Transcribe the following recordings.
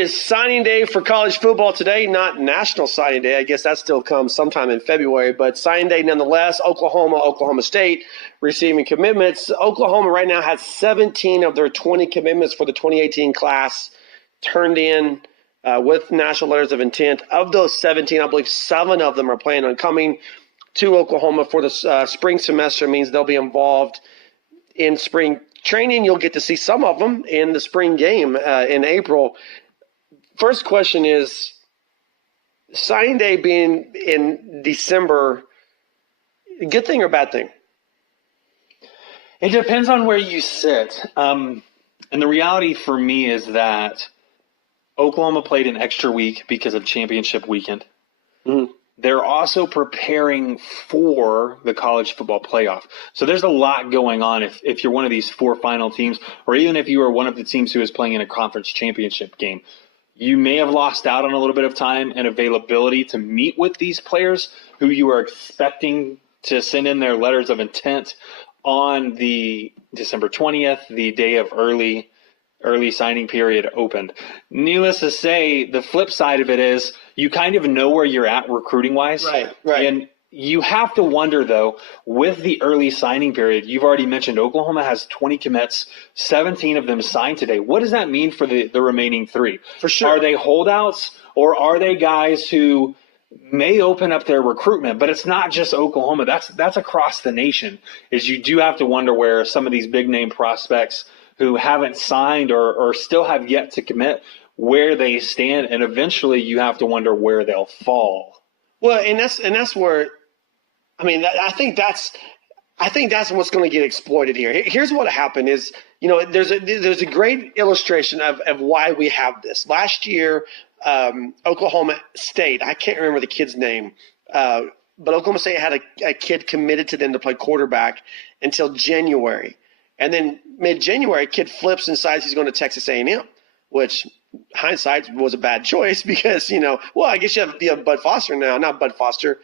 is signing day for college football today, not National Signing Day. I guess that still comes sometime in February, but signing day nonetheless. Oklahoma State receiving commitments. Oklahoma right now has 17 of their 20 commitments for the 2018 class turned in with national letters of intent. Of those 17, I believe 7 of them are planning on coming to Oklahoma for the spring semester. It means they'll be involved in spring training. You'll get to see some of them in the spring game in April. First question is, signing day being in December, good thing or bad thing? It depends on where you sit. And the reality for me is that Oklahoma played an extra week because of championship weekend. Mm-hmm. They're also preparing for the college football playoff. So there's a lot going on if you're one of these 4 final teams, or even if you are one of the teams who is playing in a conference championship game. You may have lost out on a little bit of time and availability to meet with these players who you are expecting to send in their letters of intent on the December 20th, the day of early signing period opened. Needless to say, the flip side of it is you kind of know where you're at recruiting-wise. Right. And you have to wonder, though, with the early signing period, you've already mentioned Oklahoma has 20 commits, 17 of them signed today. What does that mean for the remaining 3? For sure. Are they holdouts, or are they guys who may open up their recruitment? But it's not just Oklahoma. That's across the nation, is you do have to wonder where some of these big-name prospects who haven't signed or still have yet to commit, where they stand, and eventually you have to wonder where they'll fall. Well, and that's where, I mean, I think that's what's going to get exploited here. Here's what happened is, there's a great illustration of why we have this. Last year, Oklahoma State, I can't remember the kid's name, but Oklahoma State had a kid committed to them to play quarterback until January. And then mid-January, kid flips and decides he's going to Texas A&M, which hindsight was a bad choice because, I guess you have Bud Foster now. Not Bud Foster.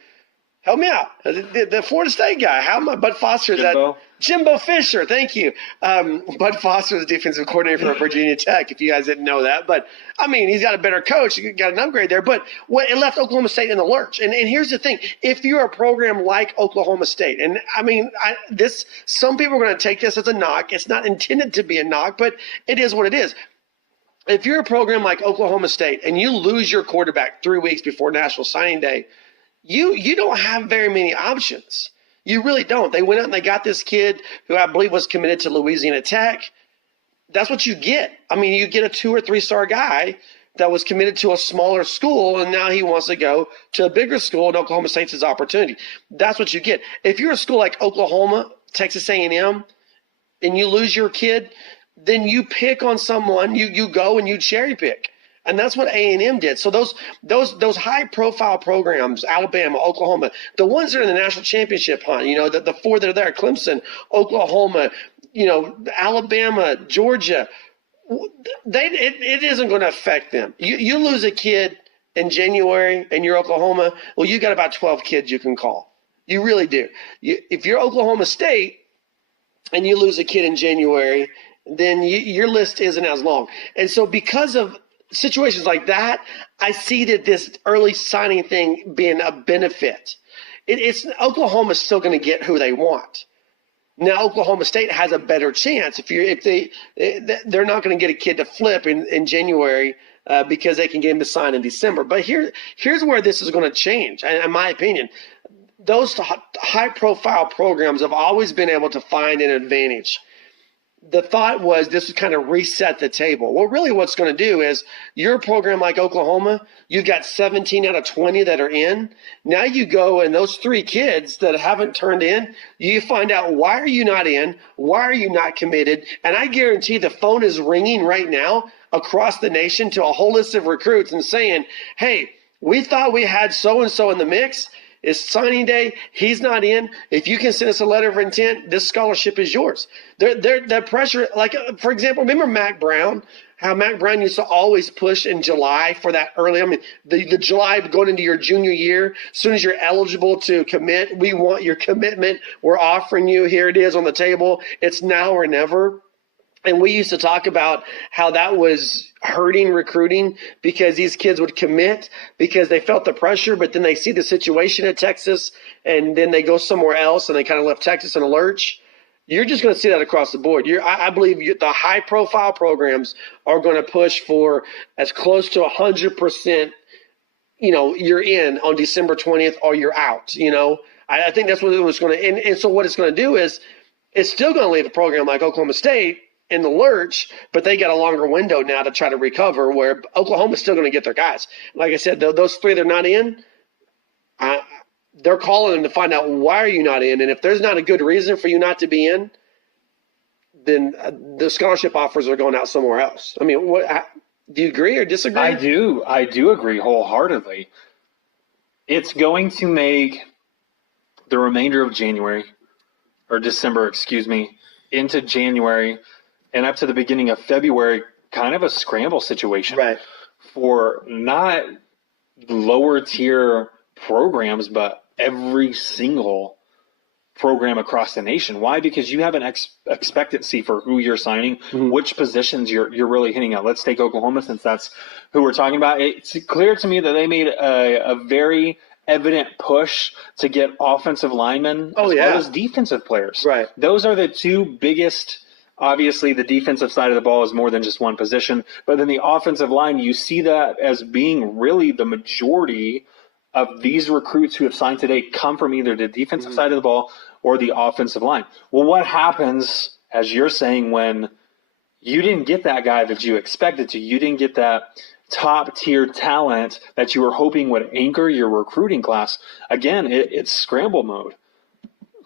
Help me out. The Florida State guy. How am I? Bud Foster is that? Jimbo Fisher. Thank you. Bud Foster is the defensive coordinator for Virginia Tech, if you guys didn't know that. But, he's got a better coach. He got an upgrade there. But it left Oklahoma State in the lurch. And here's the thing. If you're a program like Oklahoma State, and, some people are going to take this as a knock. It's not intended to be a knock, but it is what it is. If you're a program like Oklahoma State and you lose your quarterback 3 weeks before National Signing Day, you don't have very many options. You really don't. They went out and they got this kid who I believe was committed to Louisiana Tech. That's what you get. You get a 2 or 3 star guy that was committed to a smaller school, and now he wants to go to a bigger school, and Oklahoma State's his opportunity. That's what you get. If you're a school like Oklahoma, Texas A&M, and you lose your kid, then you pick on someone. You go and you cherry pick. And that's what A&M did. So those high-profile programs, Alabama, Oklahoma, the ones that are in the national championship hunt, the 4 that are there, Clemson, Oklahoma, Alabama, Georgia, it isn't going to affect them. You lose a kid in January and you're Oklahoma, well, you got about 12 kids you can call. You really do. If you're Oklahoma State and you lose a kid in January, then your list isn't as long. And so because of situations like that, I see that this early signing thing being a benefit. It's Oklahoma's still going to get who they want. Now Oklahoma State has a better chance if they're not going to get a kid to flip in January because they can get him to sign in December. But here's where this is going to change, in my opinion. Those high-profile programs have always been able to find an advantage. The thought was this would kind of reset the table. Well, really what's going to do is you're a program like Oklahoma, you've got 17 out of 20 that are in. Now you go and those 3 kids that haven't turned in, you find out why are you not in? Why are you not committed? And I guarantee the phone is ringing right now across the nation to a whole list of recruits and saying, hey, we thought we had so-and-so in the mix. It's signing day. He's not in. If you can send us a letter of intent, this scholarship is yours. That pressure, like, for example, remember Mac Brown? How Mac Brown used to always push in July for that early. The July going into your junior year, as soon as you're eligible to commit, we want your commitment. We're offering you. Here it is on the table. It's now or never. And we used to talk about how that was hurting recruiting because these kids would commit because they felt the pressure, but then they see the situation at Texas and then they go somewhere else and they kind of left Texas in a lurch. You're just going to see that across the board. I believe the high profile programs are going to push for as close to 100%, you're in on December 20th or you're out, I think that's what it was going to, and so what it's going to do is it's still going to leave a program like Oklahoma State in the lurch, but they got a longer window now to try to recover where Oklahoma's still going to get their guys. Like I said, those three they're not in, they're calling them to find out why are you not in. And if there's not a good reason for you not to be in, then the scholarship offers are going out somewhere else. I mean, do you agree or disagree? I do agree wholeheartedly. It's going to make the remainder of January or December, into January and up to the beginning of February, kind of a scramble situation, right, for not lower tier programs, but every single program across the nation. Why? Because you have an expectancy for who you're signing, which positions you're really hitting at. Let's take Oklahoma, since that's who we're talking about. It's clear to me that they made a very evident push to get offensive linemen as well as defensive players. Right. Those are the two biggest. Obviously, the defensive side of the ball is more than just one position, but then the offensive line, you see that as being really the majority of these recruits who have signed today come from either the defensive side of the ball or the offensive line. Well, what happens, as you're saying, when you didn't get that guy that you expected to? You didn't get that top-tier talent that you were hoping would anchor your recruiting class. Again, it's scramble mode.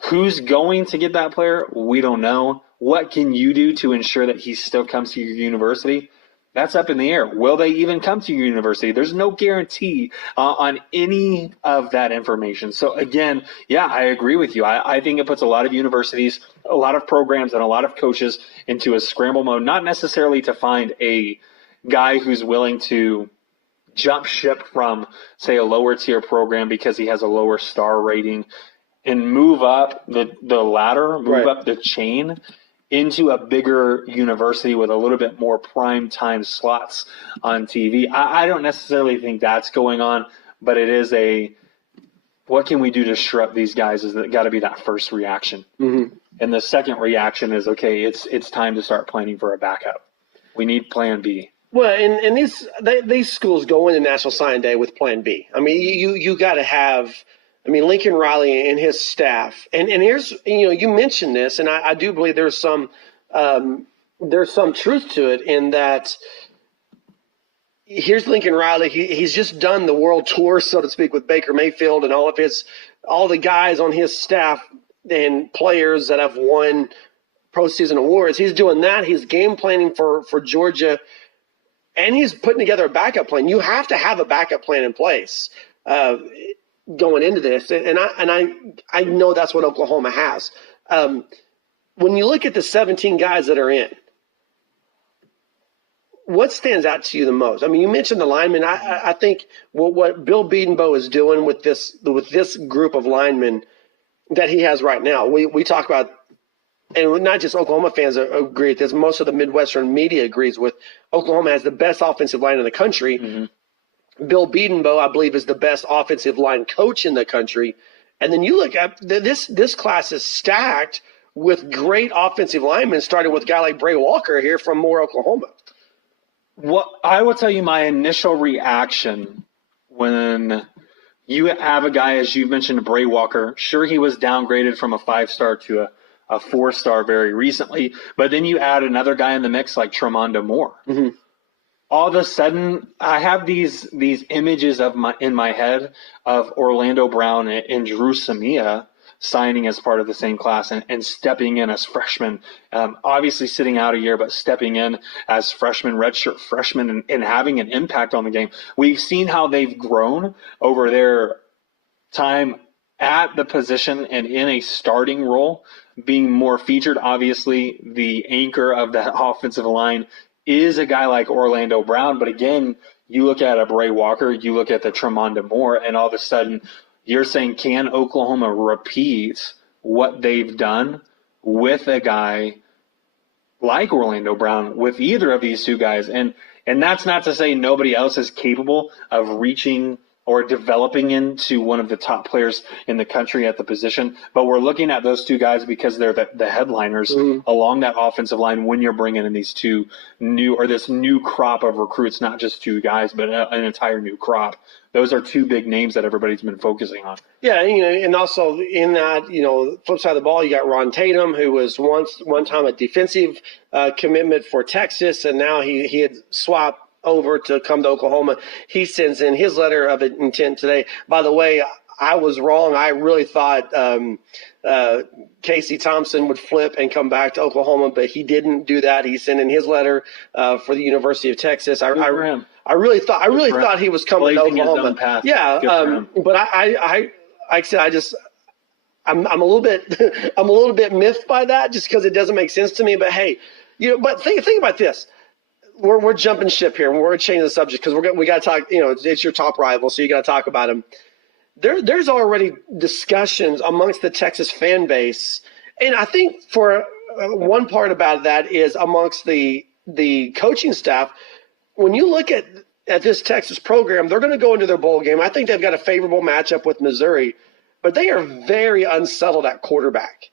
Who's going to get that player? We don't know. What can you do to ensure that he still comes to your university? That's up in the air. Will they even come to your university? There's no guarantee on any of that information. So again, yeah, I agree with you. I think it puts a lot of universities, a lot of programs, and a lot of coaches into a scramble mode, not necessarily to find a guy who's willing to jump ship from, say, a lower tier program because he has a lower star rating and move up the ladder, move up the chain into a bigger university with a little bit more prime time slots on TV. I don't necessarily think that's going on, but it is what can we do to disrupt these guys is got to be that first reaction. And the second reaction is, okay, it's time to start planning for a backup. We need plan B. Well, and these schools go into National Signing Day with plan B. I mean, you got to have – I mean, Lincoln Riley and his staff, and here's, you mentioned this, and I do believe there's some truth to it in that. Here's Lincoln Riley. He's just done the world tour, so to speak, with Baker Mayfield and all the guys on his staff and players that have won postseason awards. He's doing that. He's game planning for Georgia, and he's putting together a backup plan. You have to have a backup plan in place going into this, and I know that's what Oklahoma has. When you look at the 17 guys that are in, what stands out to you the most? I mean, you mentioned the linemen. I think what Bill Bedenbaugh is doing with this group of linemen that he has right now. We talk about, and not just Oklahoma fans agree with this. Most of the Midwestern media agrees with Oklahoma has the best offensive line in the country. Bill Bedenbaugh, I believe, is the best offensive line coach in the country. And then you look at this class is stacked with great offensive linemen, starting with a guy like Bray Walker here from Moore, Oklahoma. Well, I will tell you my initial reaction when you have a guy, as you mentioned, Bray Walker. Sure, he was downgraded from a 5-star to a 4-star very recently, but then you add another guy in the mix like Tremondo Moore. All of a sudden, I have these images in my head of Orlando Brown and Drew Samia signing as part of the same class and stepping in as freshmen, obviously sitting out a year, but stepping in as freshmen, redshirt freshmen, and having an impact on the game. We've seen how they've grown over their time at the position and in a starting role, being more featured. Obviously, the anchor of that offensive line is a guy like Orlando Brown. But again, you look at a Bray Walker, you look at the Tremondo Moore, and all of a sudden you're saying, can Oklahoma repeat what they've done with a guy like Orlando Brown with either of these two guys. And that's not to say nobody else is capable of reaching or developing into one of the top players in the country at the position. But we're looking at those two guys because they're the headliners along that offensive line when you're bringing in these two this new crop of recruits, not just two guys, but an entire new crop. Those are two big names that everybody's been focusing on. Yeah, and also in that, flip side of the ball, you got Ron Tatum, who was one time a defensive commitment for Texas, and now he had swapped over to come to Oklahoma. He sends in his letter of intent today. By the way, I was wrong. I really thought Casey Thompson would flip and come back to Oklahoma, but he didn't do that. He sent in his letter for the University of Texas. I really thought he was coming to Oklahoma. Yeah, but I'm a little bit miffed by that just because it doesn't make sense to me. But hey, but think about this. We're jumping ship here, and we're changing the subject because we got to talk. It's your top rival, so you got to talk about him. There's already discussions amongst the Texas fan base, and I think for one part about that is amongst the coaching staff. When you look at this Texas program, they're going to go into their bowl game. I think they've got a favorable matchup with Missouri, but they are very unsettled at quarterback.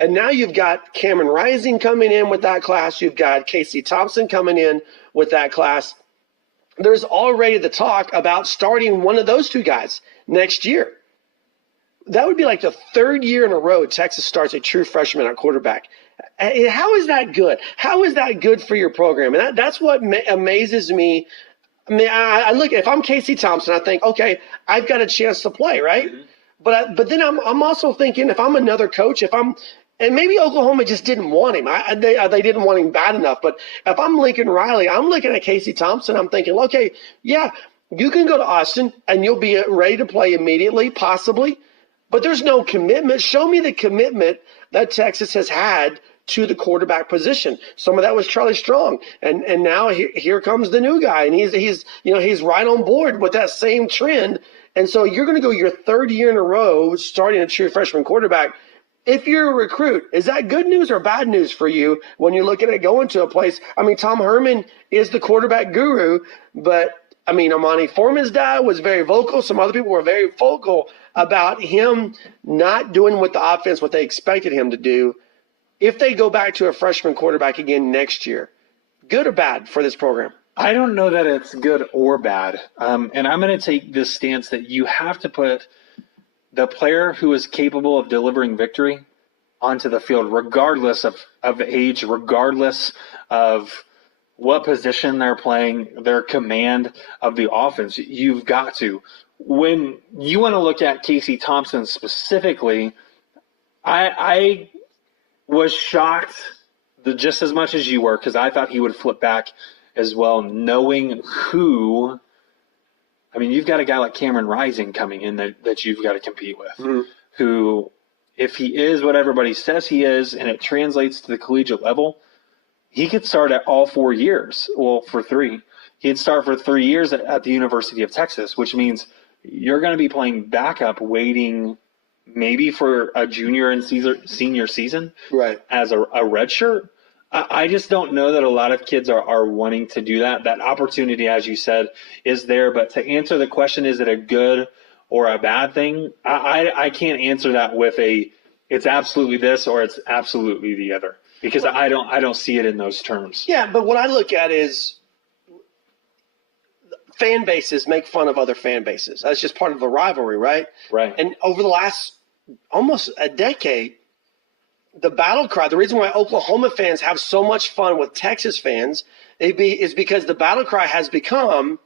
And now you've got Cameron Rising coming in with that class. You've got Casey Thompson coming in with that class. There's already the talk about starting one of those two guys next year. That would be like the third year in a row Texas starts a true freshman at quarterback. How is that good? How is that good for your program? And that's what amazes me. I mean, I look, if I'm Casey Thompson, I think, okay, I've got a chance to play, right? Mm-hmm. But then I'm also thinking, if I'm another coach, and maybe Oklahoma just didn't want him. They didn't want him bad enough. But if I'm Lincoln Riley, I'm looking at Casey Thompson. I'm thinking, okay, yeah, you can go to Austin and you'll be ready to play immediately, possibly. But there's no commitment. Show me the commitment that Texas has had to the quarterback position. Some of that was Charlie Strong, and now here comes the new guy, and he's right on board with that same trend. And so you're going to go your third year in a row starting a true freshman quarterback. If you're a recruit, is that good news or bad news for you when you're looking at going to a place? I mean, Tom Herman is the quarterback guru, but I mean, Amani Foreman's dad was very vocal. Some other people were very vocal about him not doing what the offense, what they expected him to do. If they go back to a freshman quarterback again next year, good or bad for this program? I don't know that it's good or bad. And I'm going to take this stance that you have to put the player who is capable of delivering victory onto the field, regardless of age, regardless of what position they're playing, their command of the offense. You've got to. When you want to look at Casey Thompson specifically, I was shocked just as much as you were, because I thought he would flip back as well, knowing who – I mean, you've got a guy like Cameron Rising coming in that you've got to compete with, who, if he is what everybody says he is and it translates to the collegiate level, he could start at all 4 years. Well, for 3. He'd start for 3 years at the University of Texas, which means you're going to be playing backup, waiting maybe for a junior and senior season as a redshirt. I just don't know that a lot of kids are wanting to do that. That opportunity, as you said, is there. But to answer the question, is it a good or a bad thing? I can't answer that with it's absolutely this or it's absolutely the other, because I don't see it in those terms. Yeah, but what I look at is fan bases make fun of other fan bases. That's just part of the rivalry, right? Right. And over the last almost a decade, the battle cry, the reason why Oklahoma fans have so much fun with Texas fans is because the battle cry has become,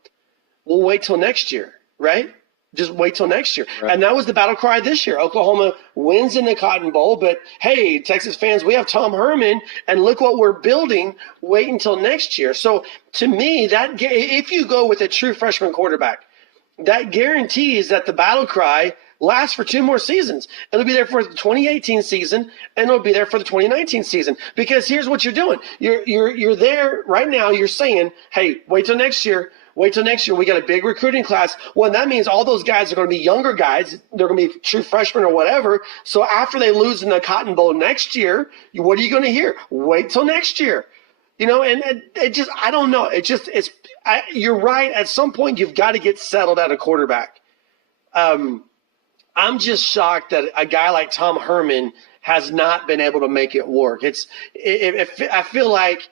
we'll wait till next year, right? Just wait till next year. Right. And that was the battle cry this year. Oklahoma wins in the Cotton Bowl, but hey, Texas fans, we have Tom Herman, and look what we're building. Wait until next year. So to me, that if you go with a true freshman quarterback, that guarantees that the battle cry lasts for 2 more seasons. It'll be there for the 2018 season, and it'll be there for the 2019 season. Because here's what you're doing. You're there right now. You're saying, hey, wait till next year. Wait till next year. We got a big recruiting class. Well, that means all those guys are going to be younger guys. They're going to be true freshmen or whatever. So after they lose in the Cotton Bowl next year, what are you going to hear? Wait till next year. And it just, I don't know. You're right. At some point, you've got to get settled at a quarterback. I'm just shocked that a guy like Tom Herman has not been able to make it work. I feel like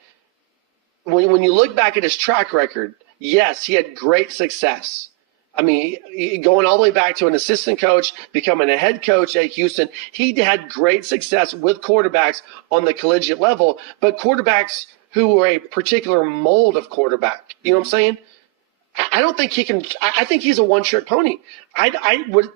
when you look back at his track record, yes, he had great success. I mean, going all the way back to an assistant coach, becoming a head coach at Houston, he had great success with quarterbacks on the collegiate level, but quarterbacks who were a particular mold of quarterback. You know what I'm saying? I don't think he can. I think he's a one-trick pony.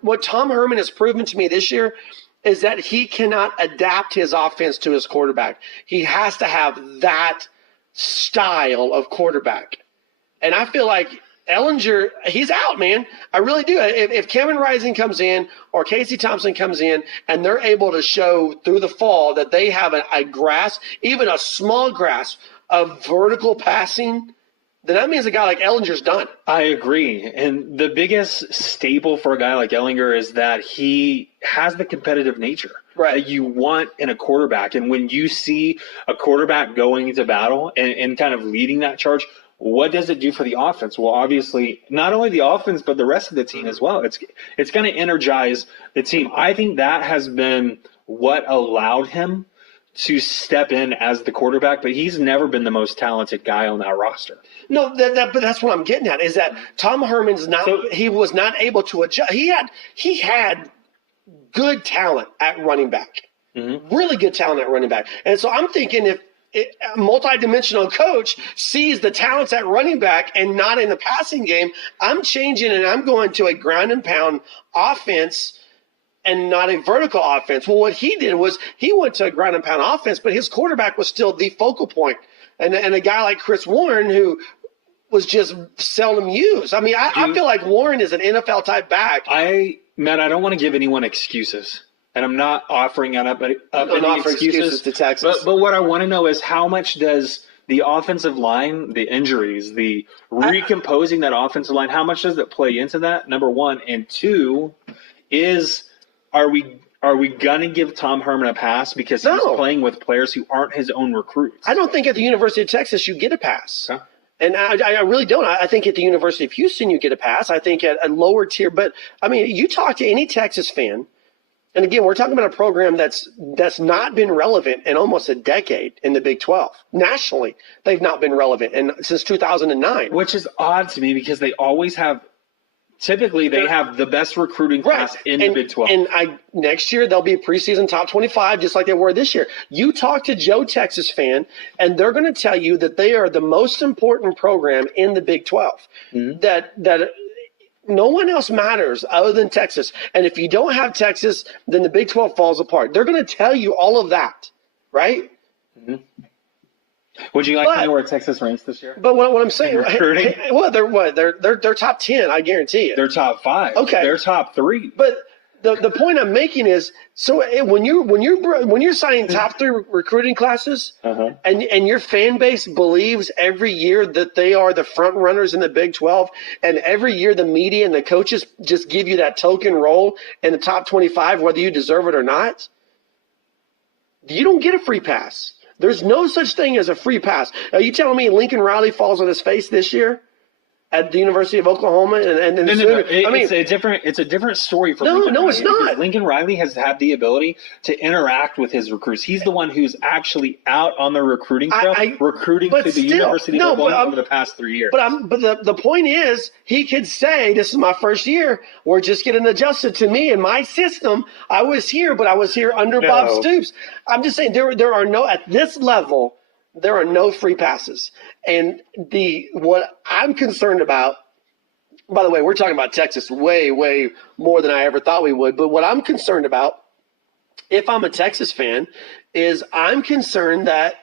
What Tom Herman has proven to me this year is that he cannot adapt his offense to his quarterback. He has to have that style of quarterback. And I feel like Ellinger, he's out, man. I really do. If Kevin Rising comes in or Casey Thompson comes in and they're able to show through the fall that they have a grasp, even a small grasp of vertical passing, then that means a guy like Ellinger's done. I agree. And the biggest staple for a guy like Ellinger is that he has the competitive nature that you want in a quarterback. And when you see a quarterback going into battle and kind of leading that charge, what does it do for the offense? Well, obviously, not only the offense, but the rest of the team as well. It's going to energize the team. I think that has been what allowed him to step in as the quarterback, but he's never been the most talented guy on that roster. No, but that's what I'm getting at is that Tom Herman's he was not able to adjust. He had good talent at running back, really good talent at running back. And so I'm thinking if a multidimensional coach sees the talents at running back and not in the passing game, I'm changing and I'm going to a ground and pound offense and not a vertical offense. Well, what he did was he went to a ground and pound offense, but his quarterback was still the focal point. And a guy like Chris Warren, who was just seldom used. I mean, I feel like Warren is an NFL type back. Matt, I don't want to give anyone excuses. And I'm not offering up any excuses to Texas. But what I want to know is how much does the offensive line, the injuries, the recomposing that offensive line, how much does it play into that? Number one. And two, are we going to give Tom Herman a pass because he's playing with players who aren't his own recruits? I don't think at the University of Texas you get a pass. Huh? And I really don't. I think at the University of Houston you get a pass. I think at a lower tier. But, I mean, you talk to any Texas fan, and again, we're talking about a program that's not been relevant in almost a decade in the Big 12. Nationally, they've not been relevant since 2009. Which is odd to me because they always have – typically they have the best recruiting class in the Big 12. And next year they'll be preseason top 25 just like they were this year. You talk to Joe Texas fan, and they're going to tell you that they are the most important program in the Big 12. Mm-hmm. That no one else matters other than Texas. And if you don't have Texas, then the Big 12 falls apart. They're going to tell you all of that, right? Mm-hmm. Would you like to know where Texas ranks this year? But what I'm saying, they're top 10, I guarantee you. They're top 5. Okay, they're top 3. But the point I'm making is, so when you're signing top 3 recruiting classes, and your fan base believes every year that they are the front runners in the Big 12, and every year the media and the coaches just give you that token role in the top 25, whether you deserve it or not, you don't get a free pass. There's no such thing as a free pass. Are you telling me Lincoln Riley falls on his face this year at the University of Oklahoma? No. It's a different story for Lincoln Riley. It's not. Lincoln Riley has had the ability to interact with his recruits. He's the one who's actually out on the recruiting trail, recruiting to the University of Oklahoma over the past 3 years. But the point is, he could say, "This is my first year. We're just getting adjusted to me and my system. I was here, but I was here under Bob Stoops." I'm just saying there are no at this level. There are no free passes. And what I'm concerned about, by the way, we're talking about Texas way, way more than I ever thought we would. But what I'm concerned about, if I'm a Texas fan, is I'm concerned that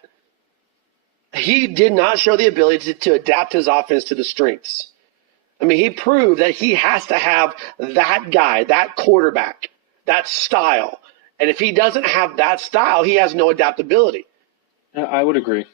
he did not show the ability to adapt his offense to the strengths. I mean, he proved that he has to have that guy, that quarterback, that style. And if he doesn't have that style, he has no adaptability. I would agree.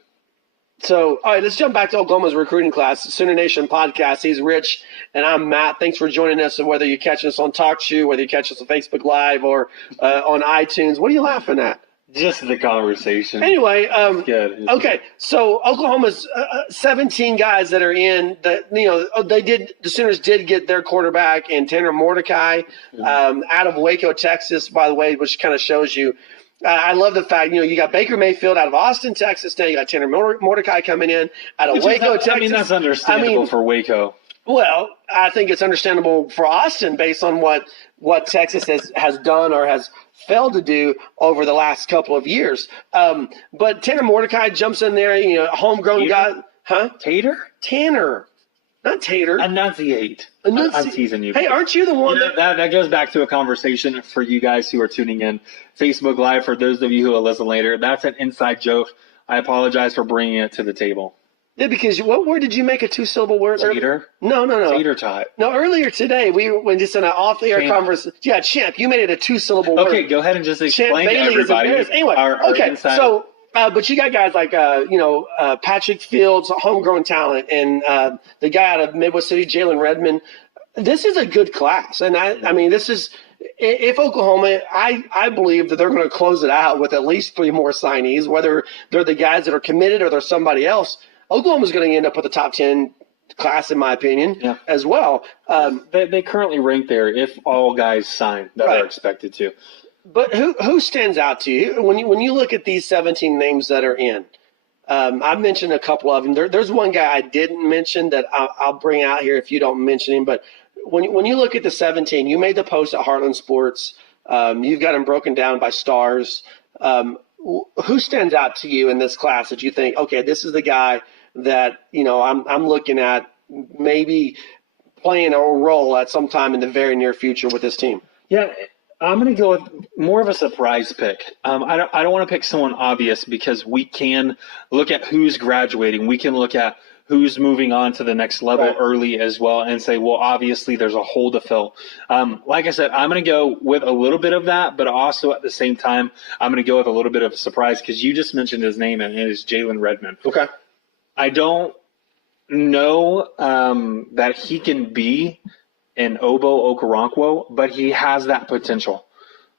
So, all right, let's jump back to Oklahoma's recruiting class, Sooner Nation podcast. He's Rich, and I'm Matt. Thanks for joining us, and whether you catch us on TalkShoe, whether you catch us on Facebook Live or on iTunes. What are you laughing at? Just the conversation. Anyway, good. Okay, so Oklahoma's 17 guys that are in. The Sooners did get their quarterback and Tanner Mordecai out of Waco, Texas, by the way, which kind of shows you. I love the fact, you got Baker Mayfield out of Austin, Texas. Now you got Tanner Mordecai coming in out of Waco, Texas. I mean, that's understandable for Waco. Well, I think it's understandable for Austin based on what Texas has done or has failed to do over the last couple of years. But Tanner Mordecai jumps in there, homegrown guy. Huh? Tanner. Not Tater. Enunciate. I'm teasing you. Hey, aren't you the one that goes back to a conversation for you guys who are tuning in. Facebook Live, for those of you who will listen later, that's an inside joke. I apologize for bringing it to the table. Yeah, because what word did you make a 2-syllable word? Tater? No. Tater tot. No, earlier today, we were just in an off-the-air conversation. Yeah, champ, you made it a 2-syllable word. Okay, go ahead and just explain to everybody. Anyway, so, but you got guys like, Patrick Fields, homegrown talent, and the guy out of Midwest City, Jalen Redmond. This is a good class. And I mean, this is – if Oklahoma, I believe that they're going to close it out with at least 3 more signees, whether they're the guys that are committed or they're somebody else. Oklahoma's going to end up with the top 10 class, in my opinion, as well. They currently rank there if all guys sign that are expected to. But who stands out to you when you look at these 17 names that are in? I've mentioned a couple of them. There's one guy I didn't mention that I'll bring out here if you don't mention him. But when you look at the 17, you made the post at Heartland Sports. You've got them broken down by stars. Who stands out to you in this class that you think, okay, this is the guy that I'm looking at maybe playing a role at some time in the very near future with this team? Yeah, I'm going to go with more of a surprise pick. I don't want to pick someone obvious because we can look at who's graduating. We can look at who's moving on to the next level early as well and say, well, obviously there's a hole to fill. Like I said, I'm going to go with a little bit of that, but also at the same time, I'm going to go with a little bit of a surprise because you just mentioned his name, and it is Jalen Redmond. Okay. I don't know that he can be an Obo Okoronkwo, but he has that potential.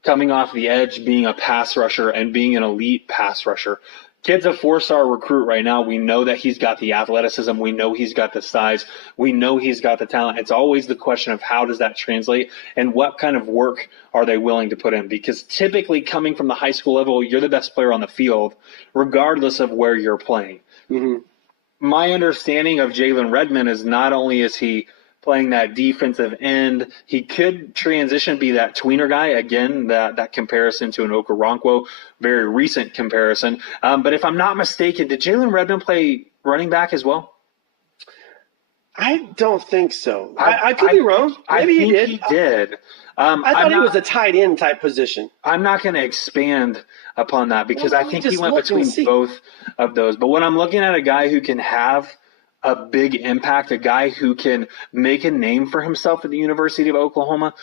Coming off the edge, being a pass rusher and being an elite pass rusher. Kid's a 4-star recruit right now. We know that he's got the athleticism. We know he's got the size. We know he's got the talent. It's always the question of how does that translate and what kind of work are they willing to put in? Because typically coming from the high school level, you're the best player on the field, regardless of where you're playing. Mm-hmm. My understanding of Jalen Redmond is not only is he playing that defensive end, he could transition, be that tweener guy. Again, that comparison to an Okoronkwo, very recent comparison. But if I'm not mistaken, did Jalen Redmond play running back as well? I don't think so. I could be wrong. Maybe he did. He did. I thought he was a tight end type position. I'm not going to expand upon that because I think he went between both of those. But when I'm looking at a guy who can have a big impact, a guy who can make a name for himself at the University of Oklahoma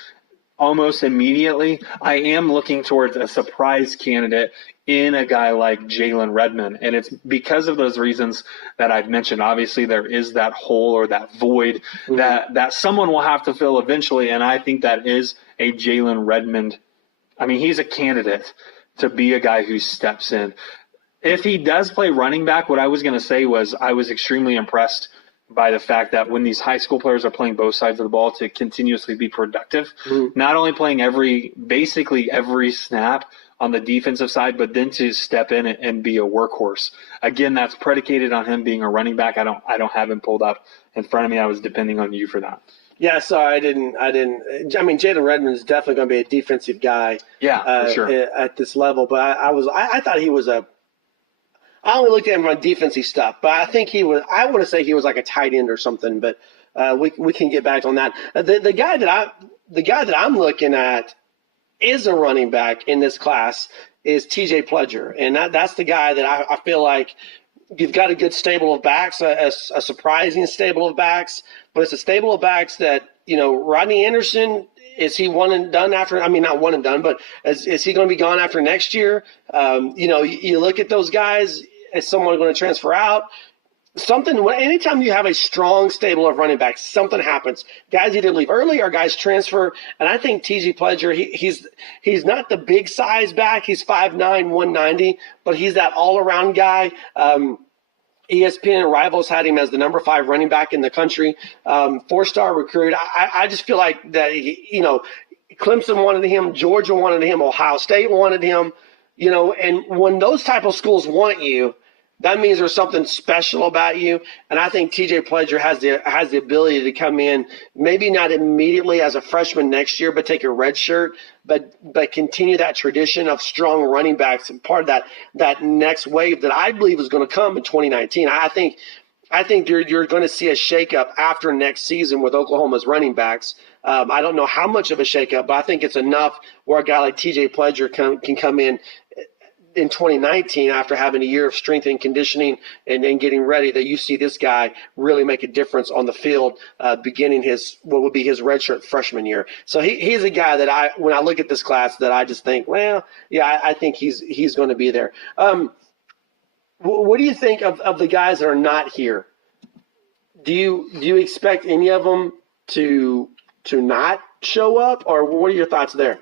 almost immediately, I am looking towards a surprise candidate in a guy like Jalen Redmond. And it's because of those reasons that I've mentioned. Obviously, there is that hole or that void that someone will have to fill eventually, and I think that is a Jalen Redmond. I mean, he's a candidate to be a guy who steps in. If he does play running back, what I was going to say was I was extremely impressed by the fact that when these high school players are playing both sides of the ball to continuously be productive, not only playing basically every snap on the defensive side, but then to step in and be a workhorse. Again, that's predicated on him being a running back. I don't have him pulled up in front of me. I was depending on you for that. Yeah, sorry, I didn't. I mean, Jalen Redmond is definitely going to be a defensive guy. Yeah, for sure. At this level, but I thought he was I only looked at him on defensive stuff, but I think he was. I want to say he was like a tight end or something, but we can get back on that. The guy that I'm looking at is a running back in this class is T.J. Pledger, and that's the guy that I feel like you've got a good stable of backs, a surprising stable of backs, but it's a stable of backs that Rodney Anderson. Is he one and done after? I mean, not one and done, but is he going to be gone after next year? You look at those guys. Is someone going to transfer out? Anytime you have a strong stable of running backs, something happens. Guys either leave early or guys transfer. And I think TJ Pledger, he's not the big size back. He's 5'9", 190, but he's that all-around guy. ESPN and Rivals had him as the number 5 running back in the country, 4-star recruit. I just feel like that, Clemson wanted him, Georgia wanted him, Ohio State wanted him, and when those type of schools want you, that means there's something special about you. And I think TJ Pledger has the ability to come in, maybe not immediately as a freshman next year, but take a red shirt, but continue that tradition of strong running backs and part of that next wave that I believe is going to come in 2019. I think you're going to see a shakeup after next season with Oklahoma's running backs. I don't know how much of a shakeup, but I think it's enough where a guy like TJ Pledger can come in 2019 after having a year of strength and conditioning and getting ready, that you see this guy really make a difference on the field beginning what would be his redshirt freshman year. So he's a guy that when I look at this class, that I just think, well, yeah, I think he's going to be there. What do you think of the guys that are not here? Do you expect any of them to not show up, or what are your thoughts there?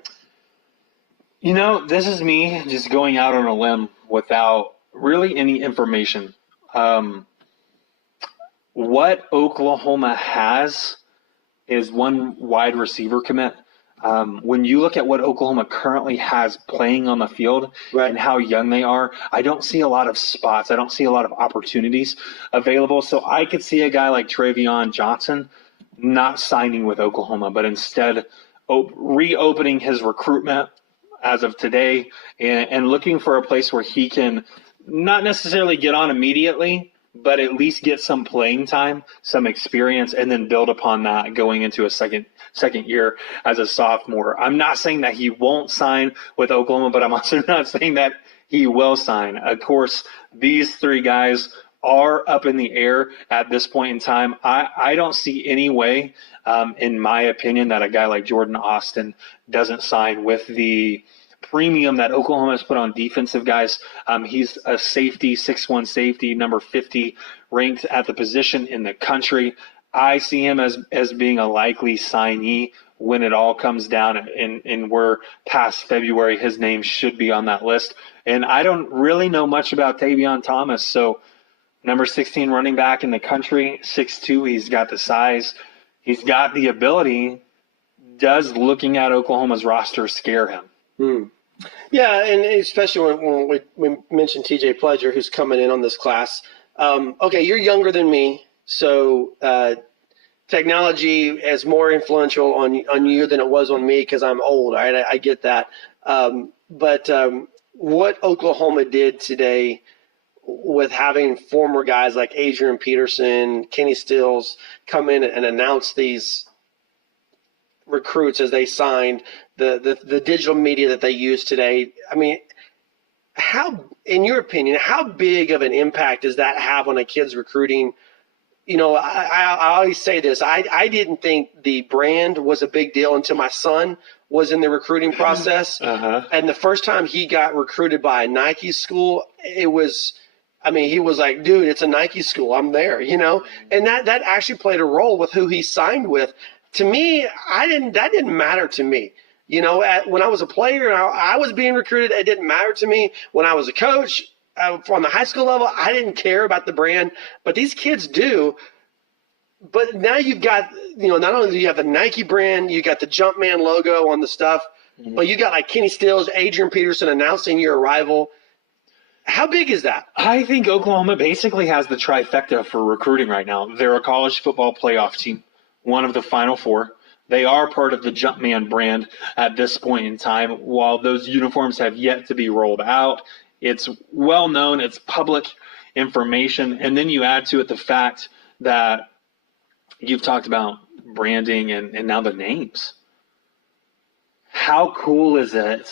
This is me just going out on a limb without really any information. What Oklahoma has is one wide receiver commit. When you look at what Oklahoma currently has playing on the field, right, and how young they are, I don't see a lot of spots. I don't see a lot of opportunities available. So I could see a guy like Trae Johnson not signing with Oklahoma, but instead reopening his recruitment as of today and looking for a place where he can not necessarily get on immediately, but at least get some playing time, some experience, and then build upon that going into a second year as a sophomore. I'm not saying that he won't sign with Oklahoma, but I'm also not saying that he will sign. Of course, these 3 guys are up in the air at this point in time. I don't see any way, in my opinion, that a guy like Jordan Austin doesn't sign with the premium that Oklahoma has put on defensive guys. He's a safety, 6'1" safety, number 50 ranked at the position in the country. I see him as being a likely signee when it all comes down and we're past February. His name should be on that list. And I don't really know much about Tavion Thomas. So number 16 running back in the country, 6'2". He's got the size. He's got the ability. Does looking at Oklahoma's roster scare him? Yeah, and especially when we mentioned TJ Pledger, who's coming in on this class. Okay, you're younger than me, so technology is more influential on you than it was on me because I'm old. Right? I get that. But what Oklahoma did today with having former guys like Adrian Peterson, Kenny Stills come in and announce these recruits as they signed, the digital media that they use today. I mean, in your opinion, how big of an impact does that have on a kid's recruiting? I always say this. I didn't think the brand was a big deal until my son was in the recruiting process. And the first time he got recruited by a Nike school, he was like, dude, it's a Nike school. I'm there, and that actually played a role with who he signed with. To me, that didn't matter to me. When I was a player and I was being recruited, it didn't matter to me. When I was a coach on the high school level, I didn't care about the brand, but these kids do. But now you've got, not only do you have the Nike brand, you got the Jumpman logo on the stuff, but you got like Kenny Stills, Adrian Peterson announcing your arrival. How big is that? I think Oklahoma basically has the trifecta for recruiting right now. They're a college football playoff team, one of the Final Four. They are part of the Jumpman brand at this point in time. While those uniforms have yet to be rolled out, it's well known, it's public information. And then you add to it the fact that you've talked about branding and now the names. How cool is it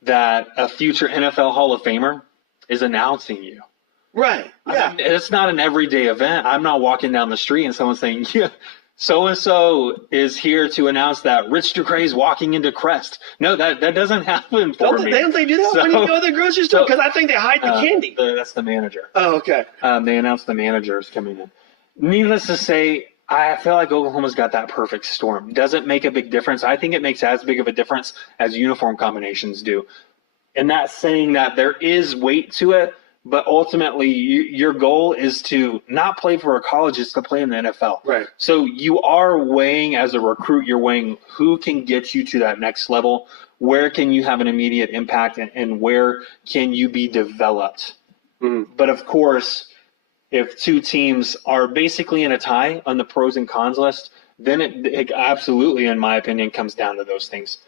that a future NFL Hall of Famer is announcing you? Right. Yeah. It's not an everyday event. I'm not walking down the street and someone's saying, yeah, so-and-so is here to announce that Rich DeCray is walking into Crest. No, that doesn't happen for me. Don't they do that when you go to the grocery store? Because I think they hide the candy. That's the manager. Oh, okay. They announced the manager is coming in. Needless to say, I feel like Oklahoma's got that perfect storm. Doesn't make a big difference. I think it makes as big of a difference as uniform combinations do. And that's saying that there is weight to it, but ultimately your goal is to not play for a college, it's to play in the NFL. Right. So you are weighing, as a recruit, you're weighing who can get you to that next level, where can you have an immediate impact, and where can you be developed. Mm-hmm. But of course, if two teams are basically in a tie on the pros and cons list, then it absolutely, in my opinion, comes down to those things.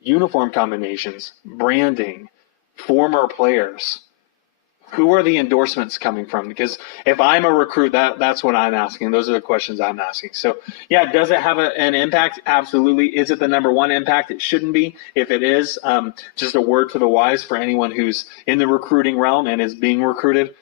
Uniform combinations, branding, former players. Who are the endorsements coming from? Because if I'm a recruit, that's what I'm asking. Those are the questions I'm asking. So, yeah, does it have an impact? Absolutely. Is it the number one impact? It shouldn't be. If it is, just a word to the wise for anyone who's in the recruiting realm and is being recruited.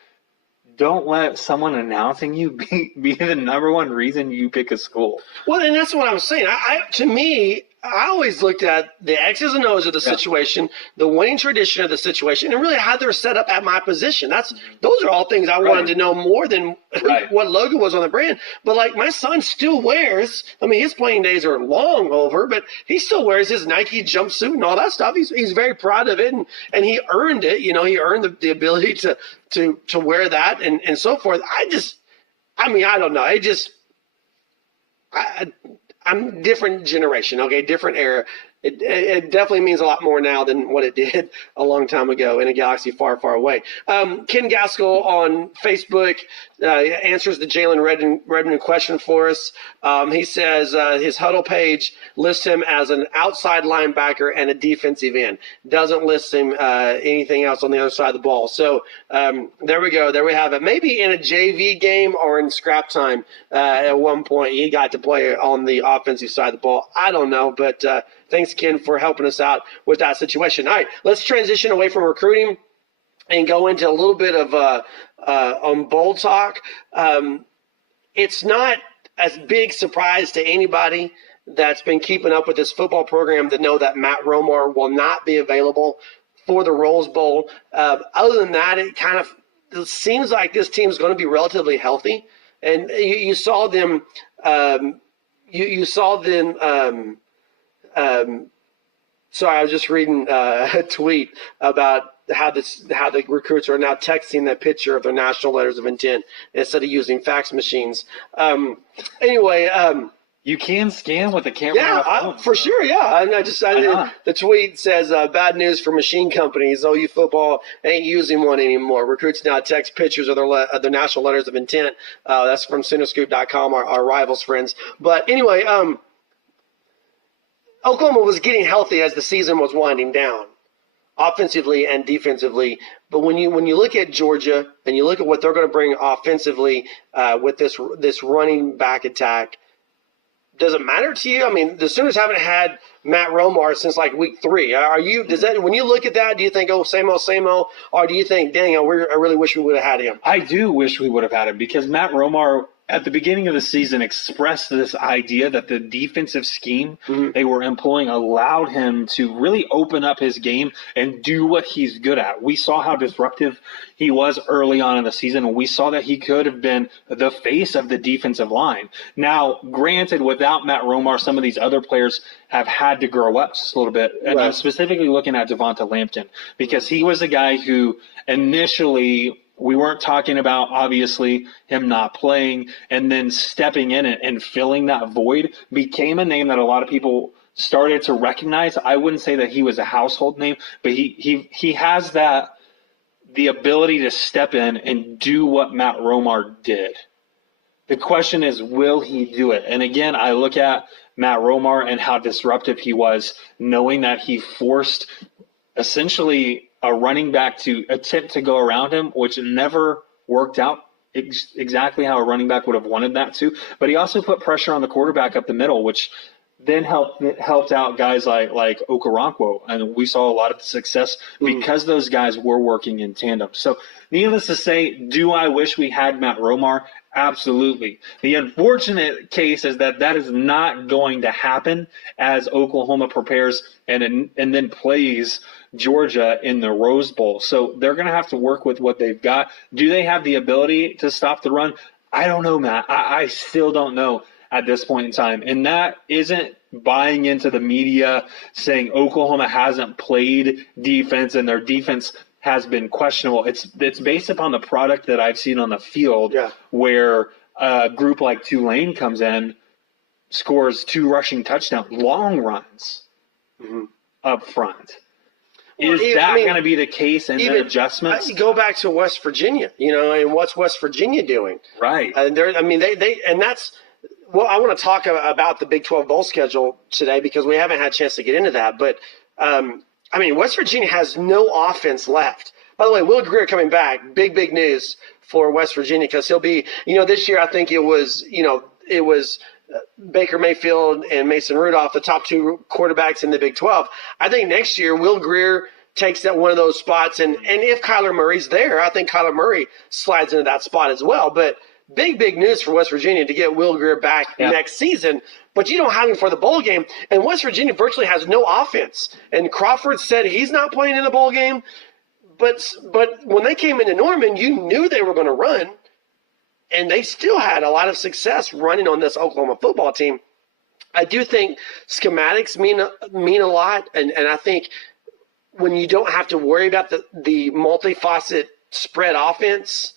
Don't let someone announcing you be the number one reason you pick a school. Well, and that's what I'm saying. To me, I always looked at the X's and O's of the situation, the winning tradition of the situation, and really how they're set up at my position. Those are all things I wanted to know more than what logo was on the brand. But like my son still wears, I mean, his playing days are long over, but he still wears his Nike jumpsuit and all that stuff. He's very proud of it, and he earned it. You know, he earned the ability to wear that and so forth. I don't know. I'm different generation, okay, different era. It definitely means a lot more now than what it did a long time ago in a galaxy far, far away. Ken Gaskell on Facebook answers the Jalen Redmond question for us. He says his huddle page lists him as an outside linebacker and a defensive end. Doesn't list him anything else on the other side of the ball. So there we go. There we have it. Maybe in a JV game or in scrap time at one point he got to play on the offensive side of the ball. I don't know, but thanks, Ken, for helping us out with that situation. All right, let's transition away from recruiting and go into a little bit of on bowl talk. It's not a big surprise to anybody that's been keeping up with this football program to know that Matt Romar will not be available for the Rose Bowl. Other than that, it seems like this team's going to be relatively healthy. And you saw them sorry, I was just reading a tweet about how the recruits are now texting that picture of their national letters of intent instead of using fax machines. Anyway, you can scan with the camera. Yeah, for sure. Yeah, and the tweet says bad news for machine companies. OU football ain't using one anymore. Recruits now text pictures of their national letters of intent. That's from Soonerscoop.com, our rivals friends. But anyway, Oklahoma was getting healthy as the season was winding down, offensively and defensively. But when you look at Georgia and you look at what they're going to bring offensively with this running back attack, does it matter to you? I mean, the Sooners haven't had Matt Romar since like week 3. When you look at that, do you think, oh, same old, or do you think, dang, I really wish we would have had him? I do wish we would have had him because Matt Romar at the beginning of the season expressed this idea that the defensive scheme they were employing allowed him to really open up his game and do what he's good at. We saw how disruptive he was early on in the season, and we saw that he could have been the face of the defensive line. Now, granted, without Matt Romar, some of these other players have had to grow up just a little bit. And I'm specifically looking at Devonta Lampton because he was a guy who initially – we weren't talking about, obviously, him not playing and then stepping in and filling that void became a name that a lot of people started to recognize. I wouldn't say that he was a household name, but he has the ability to step in and do what Matt Romar did. The question is, will he do it? And again, I look at Matt Romar and how disruptive he was, knowing that he forced essentially a running back to attempt to go around him, which never worked out exactly how a running back would have wanted that to. But he also put pressure on the quarterback up the middle, which then helped out guys like Okoronkwo, and we saw a lot of success because those guys were working in tandem. So, needless to say, do I wish we had Matt Romar? Absolutely. The unfortunate case is that is not going to happen as Oklahoma prepares and then plays Georgia in the Rose Bowl. So they're going to have to work with what they've got. Do they have the ability to stop the run? I don't know, Matt. I still don't know at this point in time. And that isn't buying into the media saying Oklahoma hasn't played defense and their defense has been questionable. It's based upon the product that I've seen on the field, where a group like Tulane comes in, scores 2 rushing touchdowns, long runs up front. Is that going to be the case in the adjustments? Go back to West Virginia, and what's West Virginia doing? Right. And that's – well, I want to talk about the Big 12 bowl schedule today because we haven't had a chance to get into that. But, West Virginia has no offense left. By the way, Will Greer coming back, big news for West Virginia because he'll be – this year I think it was Baker Mayfield and Mason Rudolph, the top 2 quarterbacks in the Big 12. I think next year Will Greer takes that one of those spots, and if Kyler Murray's there, I think Kyler Murray slides into that spot as well. But big news for West Virginia to get Will Greer back next season, but you don't have him for the bowl game. And West Virginia virtually has no offense. And Crawford said he's not playing in the bowl game, but when they came into Norman, you knew they were going to run. And they still had a lot of success running on this Oklahoma football team. I do think schematics mean a lot, and I think when you don't have to worry about the multifaceted spread offense,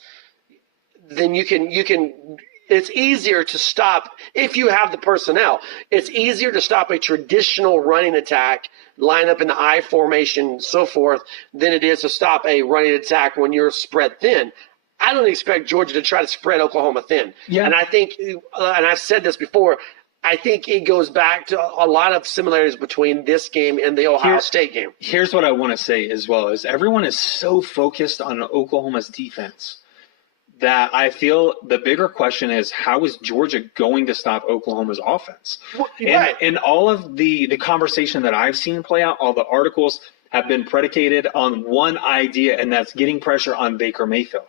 then you can. It's easier to stop if you have the personnel. It's easier to stop a traditional running attack, line up in the I formation, so forth, than it is to stop a running attack when you're spread thin. I don't expect Georgia to try to spread Oklahoma thin. Yeah. And I think, and I've said this before, I think it goes back to a lot of similarities between this game and the Ohio State game. Here's what I want to say as well, is everyone is so focused on Oklahoma's defense that I feel the bigger question is, how is Georgia going to stop Oklahoma's offense? Right. And all of the conversation that I've seen play out, all the articles have been predicated on one idea, and that's getting pressure on Baker Mayfield.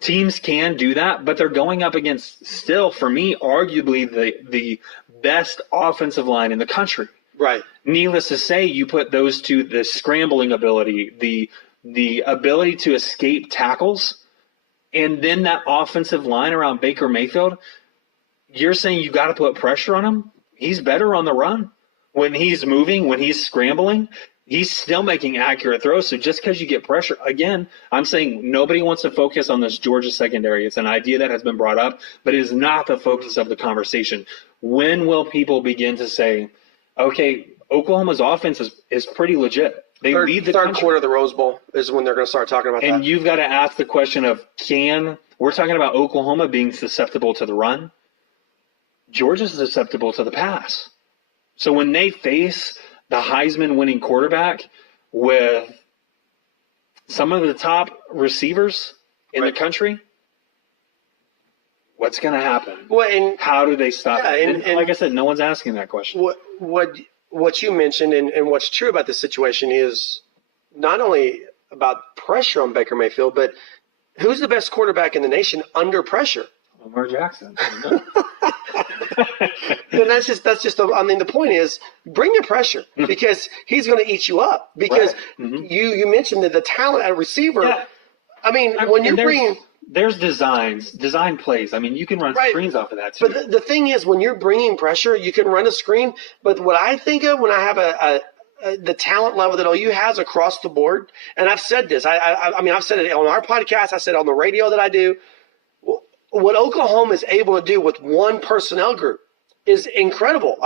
Teams can do that, but they're going up against still, for me, arguably the best offensive line in the country. Right. Needless to say, you put those two, the scrambling ability, the ability to escape tackles, and then that offensive line around Baker Mayfield, you're saying you got to put pressure on him? He's better on the run. When he's moving, when he's scrambling, he's still making accurate throws. So just because you get pressure, again, I'm saying nobody wants to focus on this Georgia secondary. It's an idea that has been brought up, but it is not the focus of the conversation. When will people begin to say, okay, Oklahoma's offense is pretty legit? They lead the third quarter of the Rose Bowl is when they're going to start talking about that. And you've got to ask the question of, we're talking about Oklahoma being susceptible to the run. Georgia's susceptible to the pass. So when they face the Heisman-winning quarterback with some of the top receivers in the country, what's going to happen? Well, and how do they stop it? And like I said, no one's asking that question. What you mentioned and what's true about this situation is not only about pressure on Baker Mayfield, but who's the best quarterback in the nation under pressure? Lamar Jackson. And that's just the point is bring the pressure because he's going to eat you up because you mentioned that the talent at receiver. Yeah. When you bring there's design plays. You can run screens off of that too. But the thing is, when you're bringing pressure, you can run a screen. But what I think of when I have the talent level that OU has across the board, and I've said this. I've said it on our podcast. I said it on the radio that I do. What Oklahoma is able to do with one personnel group is incredible.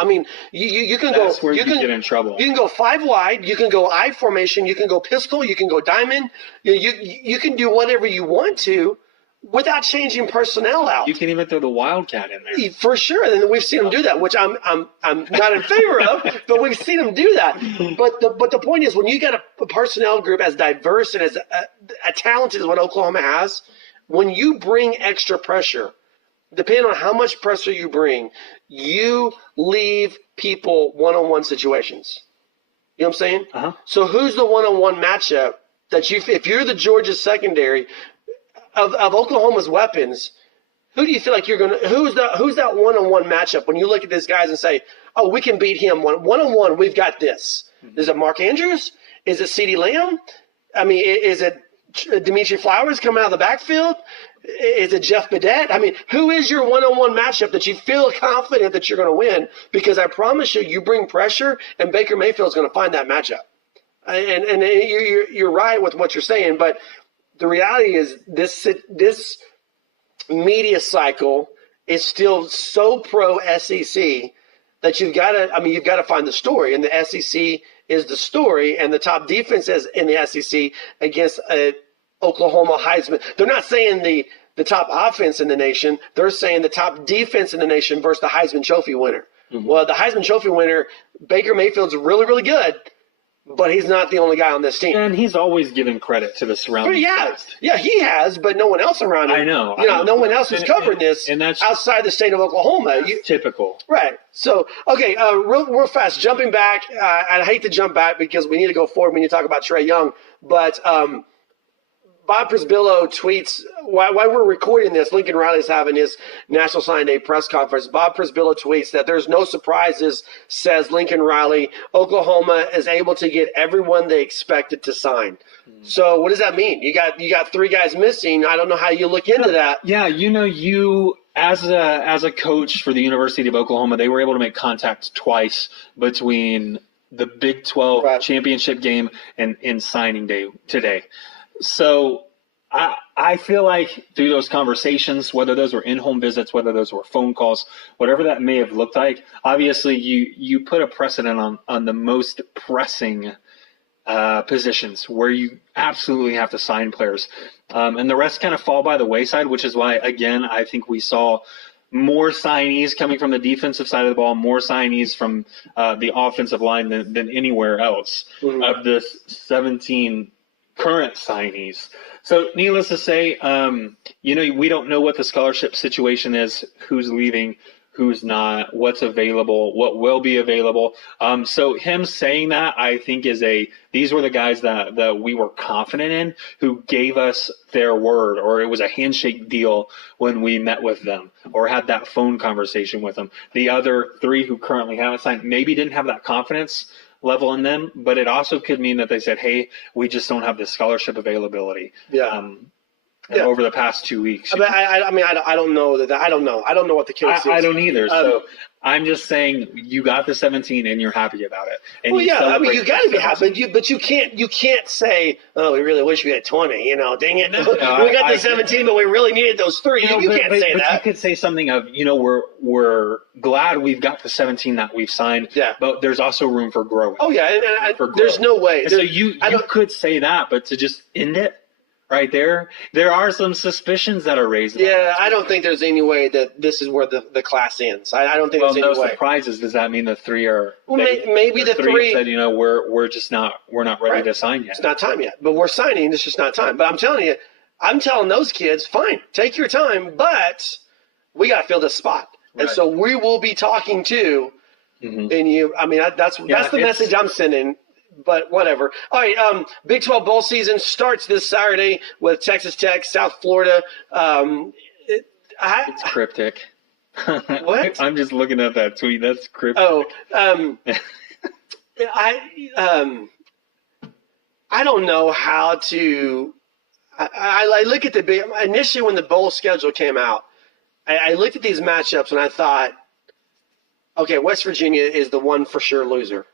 You can go. That's where you can get in trouble. You can go 5 wide. You can go I formation. You can go pistol. You can go diamond. You can do whatever you want to without changing personnel out. You can even throw the wildcat in there. For sure, and we've seen them do that, which I'm not in favor of, but we've seen them do that. But the point is, when you got a personnel group as diverse and as a talented as what Oklahoma has, when you bring extra pressure, depending on how much pressure you bring, you leave people one-on-one situations. You know what I'm saying? Uh-huh. So who's the one-on-one matchup that if you're the Georgia secondary of Oklahoma's weapons, who do you feel like you're going to – who's that one-on-one matchup when you look at these guys and say, oh, we can beat him one-on-one, we've got this? Is it Mark Andrews? Is it CeeDee Lamb? I mean, is it Dimitri Flowers coming out of the backfield? Is it Jeff Badette? I mean, who is your one-on-one matchup that you feel confident that you're going to win? Because I promise you bring pressure, and Baker Mayfield's going to find that matchup. And you're right with what you're saying, but the reality is this media cycle is still so pro SEC that you've got to find the story, and the SEC is the story, and the top defense is in the SEC against Oklahoma Heisman. They're not saying the top offense in the nation. They're saying the top defense in the nation versus the Heisman Trophy winner. Mm-hmm. Well, the Heisman Trophy winner, Baker Mayfield's really, really good, but he's not the only guy on this team. And he's always given credit to the surrounding cast. Yeah, he has, but no one else around him. I know. No one else is covering this and that's outside the state of Oklahoma. Typical. Right. So, okay, real fast, jumping back. I hate to jump back because we need to go forward when you talk about Trae Young, but Bob Prisbillo tweets, while we're recording this, Lincoln Riley's having his National Signing Day press conference. Bob Prisbillo tweets that there's no surprises, says Lincoln Riley. Oklahoma is able to get everyone they expected to sign. So what does that mean? You got three guys missing. I don't know how you look into that. Yeah, you as a coach for the University of Oklahoma, they were able to make contact twice between the Big 12 championship game and signing day today. So I feel like through those conversations, whether those were in-home visits, whether those were phone calls, whatever that may have looked like, obviously you put a precedent on the most pressing positions where you absolutely have to sign players. And the rest kind of fall by the wayside, which is why, again, I think we saw more signees coming from the defensive side of the ball, more signees from the offensive line than anywhere else of this 17 current signees. So needless to say, we don't know what the scholarship situation is, who's leaving, who's not, what's available, what will be available. So him saying that, I think these were the guys that we were confident in, who gave us their word, or it was a handshake deal when we met with them or had that phone conversation with them. The other three who currently haven't signed maybe didn't have that confidence level in them, but it also could mean that they said, hey, we just don't have the scholarship availability. Over the past 2 weeks. I don't know that. I don't know. I don't know what the case is. I don't either. So I'm just saying you got the 17 and you're happy about it. And you got to be happy, but you can't say, oh, we really wish we had 20. Dang it, we got the 17, but we really needed those three. You can't say that. You could say something of, we're glad we've got the 17 that we've signed. Yeah. But there's also room for growing. Oh yeah, and there's no way. So you could say that, but to just end it. Right there are some suspicions that are raised. Yeah, I don't think there's any way that this is where the class ends. I don't think there's any way. No surprises. Does that mean the three are? Well, maybe the three said, we're not ready to sign yet. It's not time yet, but we're signing. It's just not time. But I'm telling those kids, fine, take your time, but we got to fill this spot, and so we will be talking to. Mm-hmm. And you, that's the message I'm sending. But whatever. All right, Big 12 bowl season starts this Saturday with Texas Tech, South Florida. It's cryptic. What? I'm just looking at that tweet. That's cryptic. Oh, I don't know how to. I look at initially when the bowl schedule came out, I looked at these matchups and I thought, okay, West Virginia is the one for sure loser.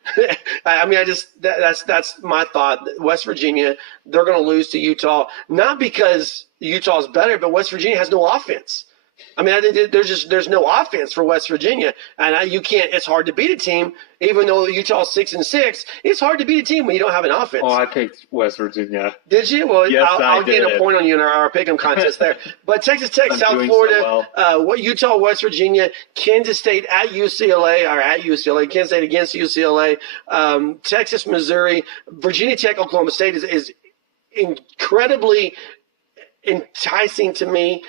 That's my thought. West Virginia, they're going to lose to Utah, not because Utah is better, but West Virginia has no offense. There's no offense for West Virginia, and you can't. It's hard to beat a team, even though Utah's 6-6. It's hard to beat a team when you don't have an offense. Oh, I picked West Virginia. Did you? Well, yes, I'll gain a point on you in our pick'em contest there. But Texas Tech, South Florida, so well. Utah, West Virginia, Kansas State at UCLA, Kansas State against UCLA, Texas, Missouri, Virginia Tech, Oklahoma State is incredibly enticing to me.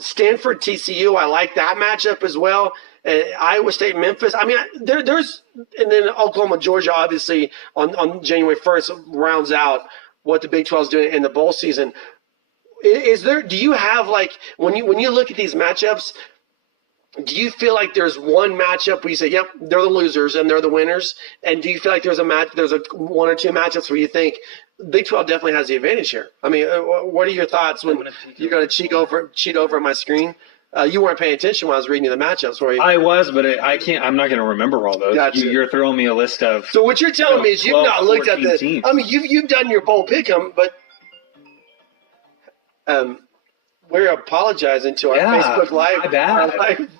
Stanford, TCU, I like that matchup as well. Iowa State, Memphis. I mean, there's and then Oklahoma, Georgia, obviously on January 1st rounds out what the Big 12 is doing in the bowl season. Is there? Do you have like when you look at these matchups? Do you feel like there's one matchup where you say, "Yep, they're the losers and they're the winners"? And do you feel like there's a one or two matchups where you think Big 12 definitely has the advantage here? I mean, what are your thoughts when you're going to cheat over my screen? You weren't paying attention when I was reading you the matchups, were you? I was, but I can't. I'm not going to remember all those. Gotcha. You're throwing me a list of. So what you're telling me is you've not looked at the. Teams. I mean, you've done your bowl pick'em, but we're apologizing to our Facebook Live. My bad.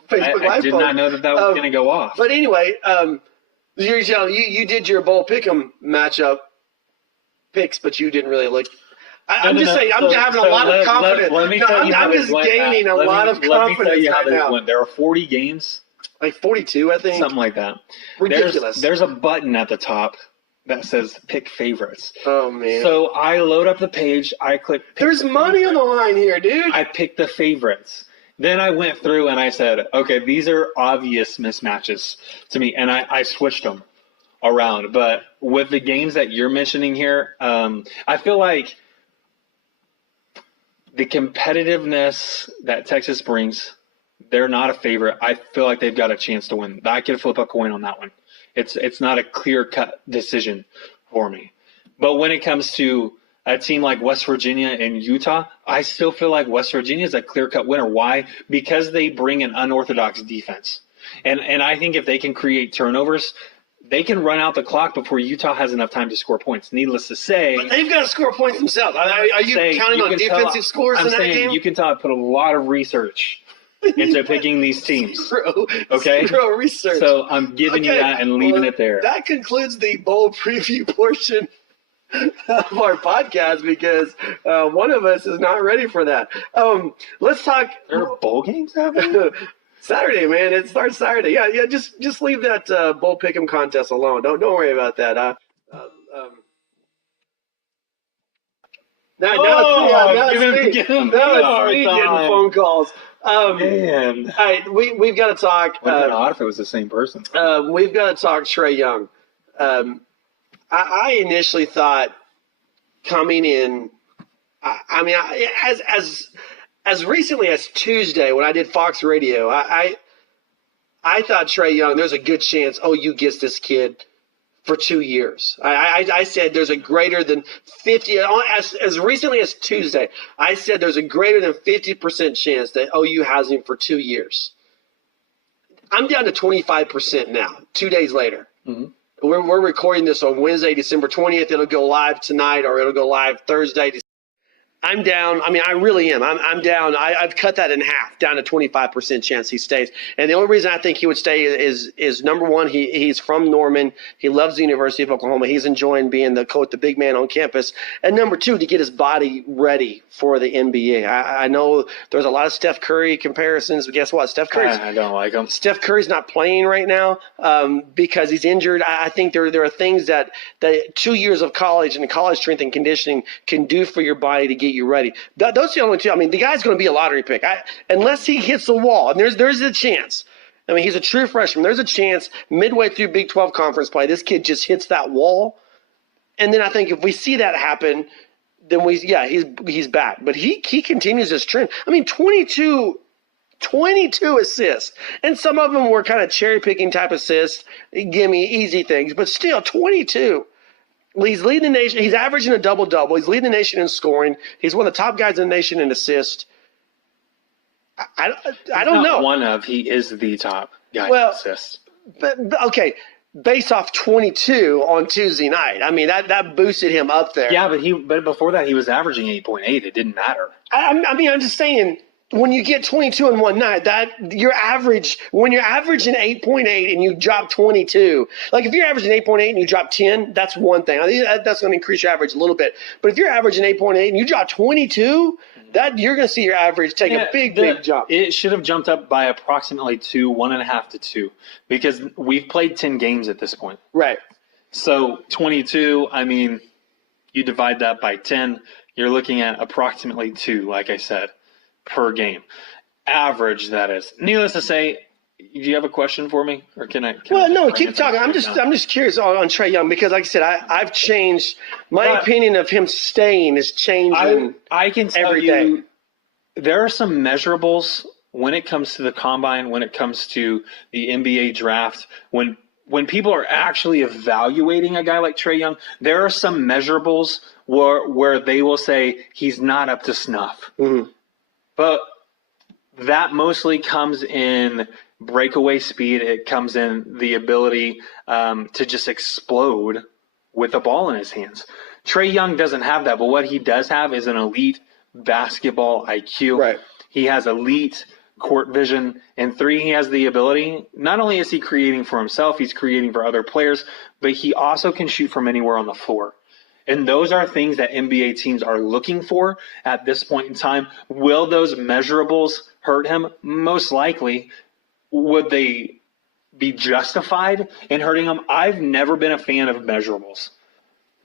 I did not know that was going to go off. But anyway, you're telling you did your bowl pick'em matchup picks, but you didn't really look. I'm just saying, I'm having a lot of confidence. I'm just gaining a lot of confidence. Let me tell you how this went. There are 40 games. Like 42, I think. Something like that. Ridiculous. There's a button at the top that says pick favorites. Oh, man. So I load up the page. I click. There's money on the line here, dude. I picked the favorites. Then I went through and I said, okay, these are obvious mismatches to me. And I switched them around. But with the games that you're mentioning here, I feel like the competitiveness that Texas brings, they're not a favorite. I feel like they've got a chance to win. I could flip a coin on that one. It's not a clear-cut decision for me. But when it comes to a team like West Virginia and Utah, I still feel like West Virginia is a clear-cut winner. Why? Because they bring an unorthodox defense. And I think if they can create turnovers, they can run out the clock before Utah has enough time to score points. Needless to say, but they've got to score points themselves. Are you counting on defensive scores in that game? You can tell I put a lot of research into picking these teams. Zero research. So I'm giving you that and leaving it there. That concludes the bowl preview portion of our podcast because one of us is not ready for that. Let's talk. There are bowl games happening? Saturday, man. It starts Saturday. Yeah. Just leave that bowl pick'em contest alone. Don't worry about that. Now it's me getting phone calls. Man. All right, we've got to talk. Wouldn't it odd if it was the same person? We've got to talk Trae Young. I initially thought coming in, as recently as Tuesday when I did Fox Radio, I thought Trae Young, there's a good chance OU gets this kid for 2 years. I said there's a greater than 50, as recently as Tuesday, I said there's a greater than 50% chance that OU has him for 2 years. I'm down to 25% now, 2 days later. Mm-hmm. We're recording this on Wednesday, December 20th. It'll go live tonight or it'll go live Thursday. I'm down. I mean, I really am. I'm down. I've cut that in half, down to 25% chance he stays. And the only reason I think he would stay is number one, he's from Norman. He loves the University of Oklahoma. He's enjoying being the big man on campus. And number two, to get his body ready for the NBA. I know there's a lot of Steph Curry comparisons, but guess what? I don't like him. Steph Curry's not playing right now because he's injured. I think there are things that 2 years of college and college strength and conditioning can do for your body to get you ready. Those are the only two. I mean, the guy's going to be a lottery pick unless he hits the wall. And there's a chance. I mean, he's a true freshman. There's a chance midway through Big 12 conference play, this kid just hits that wall. And then I think if we see that happen, then he's back. But he continues his trend. I mean, 22 assists. And some of them were kind of cherry-picking type assists, gimme easy things. But still, 22. He's leading the nation. He's averaging a double-double. He's leading the nation in scoring. He's one of the top guys in the nation in assists. I don't know. He is the top guy in assists. But okay, based off 22 on Tuesday night. I mean, that boosted him up there. Yeah, but before that, he was averaging 8.8. It didn't matter. I mean, I'm just saying, when you get 22 in one night, when you're averaging 8.8 and you drop 22, like if you're averaging 8.8 and you drop 10, that's one thing. I think that's going to increase your average a little bit. But if you're averaging 8.8 and you drop 22, that you're going to see your average take a big jump. It should have jumped up by approximately 1.5 to 2, because we've played 10 games at this point. Right. So 22, I mean, you divide that by 10, you're looking at approximately 2, like I said. per game. Average, that is. Needless to say, do you have a question for me, or can I? Well, no, keep talking. I'm just curious on Trae Young because, like I said, I've changed my opinion of him staying is changing. I can tell every you, day. There are some measurables when it comes to the combine, when it comes to the NBA draft, when people are actually evaluating a guy like Trae Young, there are some measurables where they will say he's not up to snuff. Mm-hmm. But that mostly comes in breakaway speed. It comes in the ability to just explode with the ball in his hands. Trae Young doesn't have that, but what he does have is an elite basketball IQ. Right. He has elite court vision. And 3, he has the ability, not only is he creating for himself, he's creating for other players, but he also can shoot from anywhere on the floor. And those are things that NBA teams are looking for at this point in time. Will those measurables hurt him? Most likely. Would they be justified in hurting him? I've never been a fan of measurables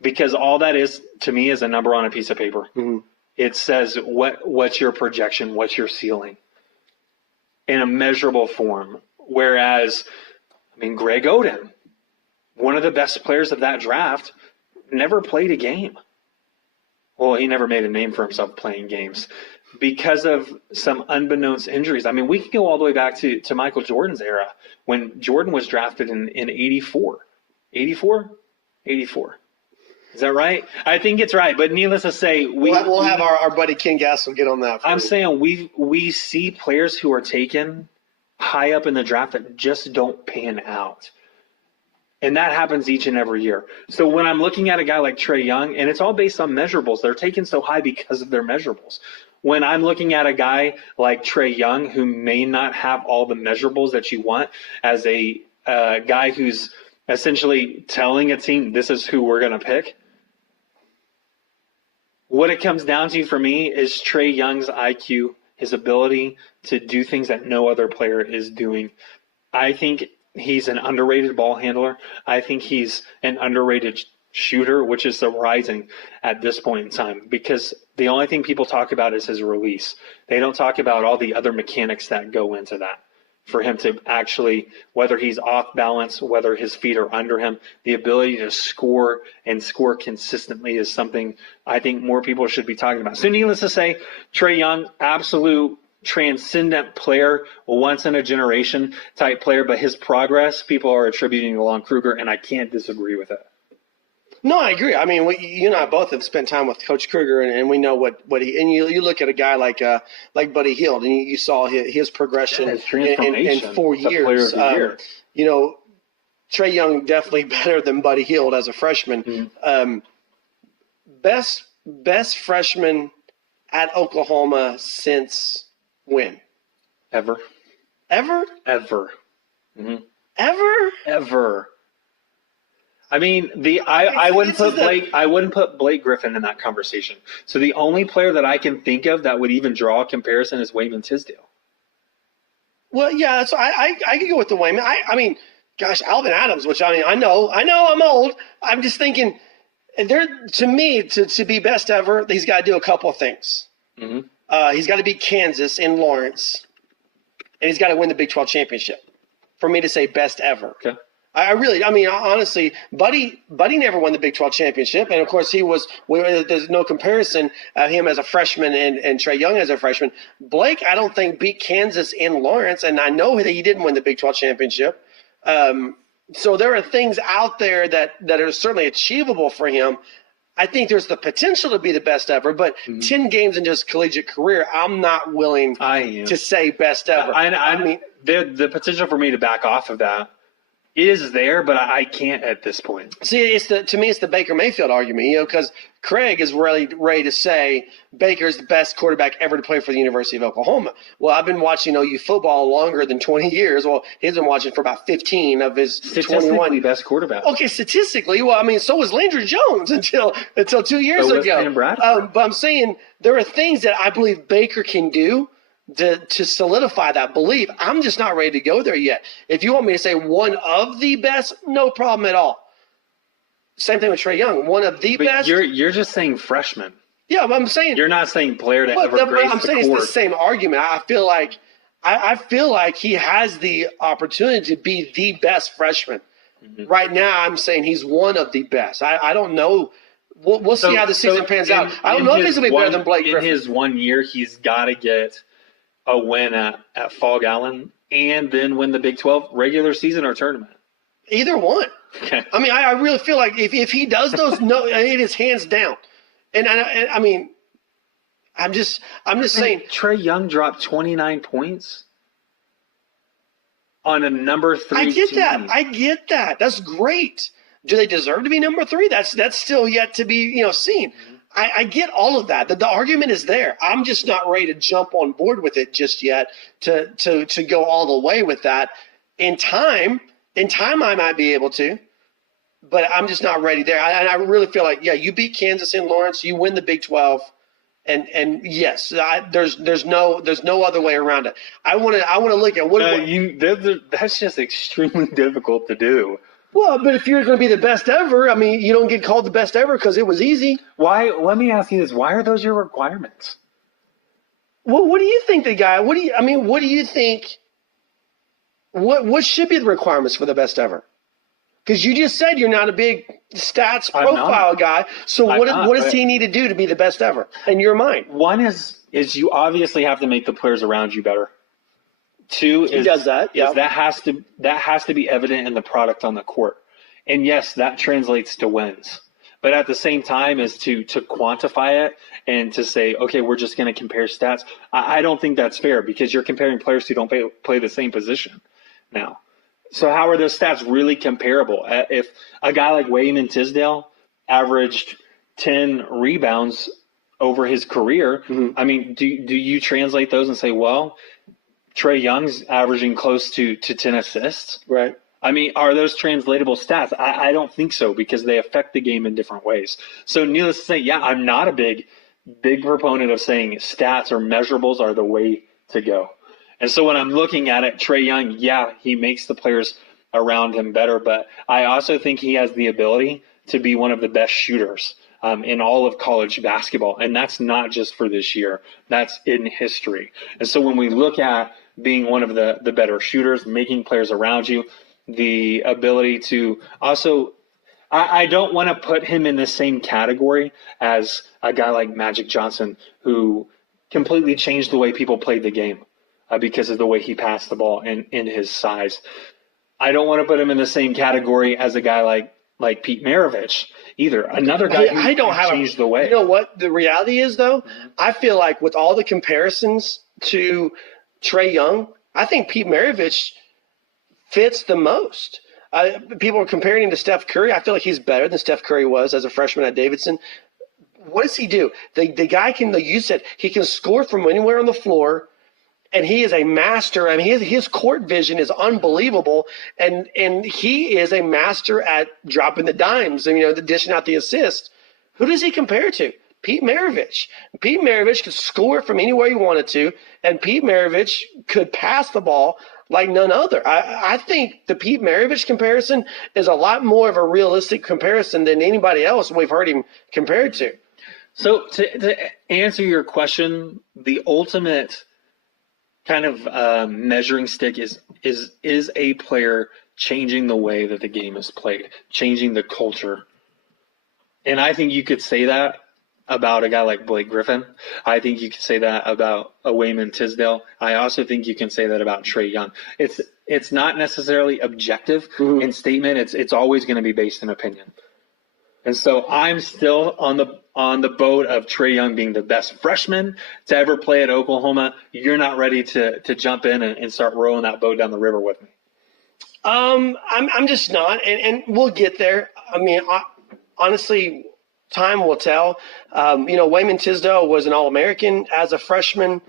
because all that is to me is a number on a piece of paper. Mm-hmm. It says what's your projection, what's your ceiling in a measurable form. Whereas, Greg Oden, one of the best players of that draft, never played a game. Well, he never made a name for himself playing games because of some unbeknownst injuries. We can go all the way back to Michael Jordan's era when Jordan was drafted in 84. 84? 84. Is that right? I think it's right. But needless to say, we'll have our buddy Ken Gassel get on that. I'm saying we see players who are taken high up in the draft that just don't pan out. And that happens each and every year. So when I'm looking at a guy like Trae Young, and it's all based on measurables, they're taken so high because of their measurables. When I'm looking at a guy like Trae Young who may not have all the measurables that you want as a guy who's essentially telling a team, this is who we're going to pick, what it comes down to for me is Trae Young's IQ, his ability to do things that no other player is doing. I think he's an underrated ball handler. I think he's an underrated shooter, which is surprising at this point in time because the only thing people talk about is his release. They don't talk about all the other mechanics that go into that. For him to actually, whether he's off balance, whether his feet are under him, the ability to score and score consistently is something I think more people should be talking about. So needless to say, Trae Young, absolute transcendent player, once in a generation type player, but his progress people are attributing to Lon Kruger, and I can't disagree with it. No, I agree. You and I both have spent time with Coach Kruger, and we know what he. And you look at a guy like Buddy Hield, and you saw his progression in 4 years. Trae Young definitely better than Buddy Hield as a freshman. Mm-hmm. Best freshman at Oklahoma since when? Ever. Mm-hmm. Ever. I wouldn't put Blake Griffin in that conversation. So the only player that I can think of that would even draw a comparison is Wayman Tisdale. Well, yeah, so I could go with the Wayman. Alvin Adams, which I know I'm old. I'm just thinking, to me, to be best ever, he's got to do a couple of things. Mm-hmm. He's got to beat Kansas in Lawrence, and he's got to win the Big 12 championship for me to say best ever. Okay. Honestly, Buddy never won the Big 12 championship. And, of course, there's no comparison him as a freshman and Trae Young as a freshman. Blake, I don't think, beat Kansas in Lawrence, and I know that he didn't win the Big 12 championship. So there are things out there that are certainly achievable for him. I think there's the potential to be the best ever, but 10 games in just collegiate career, I'm not willing to say best ever. The potential for me to back off of that is there, but I can't at this point. See, to me, it's the Baker Mayfield argument, because Craig is really ready to say Baker's the best quarterback ever to play for the University of Oklahoma. Well, I've been watching OU football longer than 20 years. Well, he's been watching for about 15 of his 21. Best quarterback. Okay, statistically, so was Landry Jones until 2 years ago. But I'm saying there are things that I believe Baker can do to solidify that belief. I'm just not ready to go there yet. If you want me to say one of the best, no problem at all. Same thing with Trae Young. One of the best. You're just saying freshman. Yeah, but I'm saying You're not saying player to but ever grace I'm the saying court. it's the same argument. I feel like he has the opportunity to be the best freshman. Right now, I'm saying he's one of the best. I don't know. We'll see how the season pans out. I don't know if he's going to be better than Blake Griffin. In his 1 year, he's got to get a win at Fall Allen and then win the Big 12 regular season or tournament. Either one. Okay. I mean, I really feel like if he does those, no, it is hands down. And I mean, I'm just saying. Trae Young dropped 29 points on a number 3 I get team. that. I get that. That's great. Do they deserve to be number 3? That's still yet to be seen. I get all of that. The argument is there. I'm just not ready to jump on board with it just yet to go all the way with that. In time, I might be able to, but I'm just not ready there. I really feel like, yeah, you beat Kansas in Lawrence, you win the Big 12, and yes, there's no other way around it. I want to look at that's just extremely difficult to do. Well, but if you're going to be the best ever, I mean, you don't get called the best ever because it was easy. Why? Let me ask you this: why are those your requirements? Well, what do you think what do you think? What should be the requirements for the best ever? Because you just said you're not a big stats profile guy. So what does he need to do to be the best ever in your mind? One is you obviously have to make the players around you better. 2 is, he does that. Yeah. That has to be evident in the product on the court. And yes, that translates to wins. But at the same time is to quantify it and to say, okay, we're just going to compare stats. I don't think that's fair because you're comparing players who don't play the same position now. So how are those stats really comparable? If a guy like Wayman Tisdale averaged 10 rebounds over his career, I mean, do you translate those and say, well, Trae Young's averaging close to 10 assists? Right. I mean, are those translatable stats? I don't think so because they affect the game in different ways. So needless to say, yeah, I'm not a big proponent of saying stats or measurables are the way to go. And so when I'm looking at it, Trae Young, yeah, he makes the players around him better, but I also think he has the ability to be one of the best shooters in all of college basketball. And that's not just for this year. That's in history. And so when we look at being one of the better shooters, making players around you, the ability to also – I don't want to put him in the same category as a guy like Magic Johnson who completely changed the way people played the game. Because of the way he passed the ball and in his size. I don't want to put him in the same category as a guy like Pete Maravich either. Another guy who changed the way. You know what the reality is, though? I feel like with all the comparisons to Trae Young, I think Pete Maravich fits the most. People are comparing him to Steph Curry. I feel like he's better than Steph Curry was as a freshman at Davidson. What does he do? The guy can, like you said, he can score from anywhere on the floor. And he is a master. I mean, his court vision is unbelievable, and he is a master at dropping the dimes and the dishing out the assist. Who does he compare to? Pete Maravich. Pete Maravich could score from anywhere he wanted to, and Pete Maravich could pass the ball like none other. I think the Pete Maravich comparison is a lot more of a realistic comparison than anybody else we've heard him compared to. So to answer your question, the ultimate kind of measuring stick is a player changing the way that the game is played, changing the culture. And I think you could say that about a guy like Blake Griffin. I think you could say that about a Wayman Tisdale. I also think you can say that about Trae Young. It's not necessarily objective in statement. It's always going to be based in opinion. And so I'm still on the boat of Trae Young being the best freshman to ever play at Oklahoma. You're not ready to jump in and start rowing that boat down the river with me. I'm just not, and we'll get there. I mean, honestly, time will tell. Wayman Tisdale was an All-American as a freshman.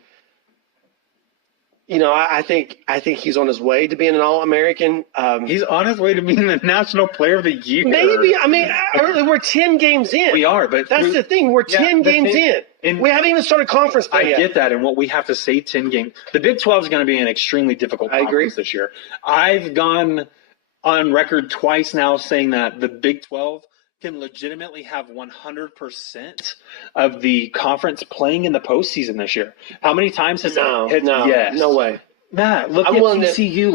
I think he's on his way to being an All-American. He's on his way to being the National Player of the Year. Maybe. I mean, we're 10 games in. We are, but that's the thing. We're 10 games in. And we haven't even started conference play yet. I get that, and what we have to say, 10 games. The Big 12 is going to be an extremely difficult conference this year. I've gone on record twice now saying that the Big 12 can legitimately have 100% of the conference playing in the postseason this year? How many times has yes. No way. Matt, look at TCU.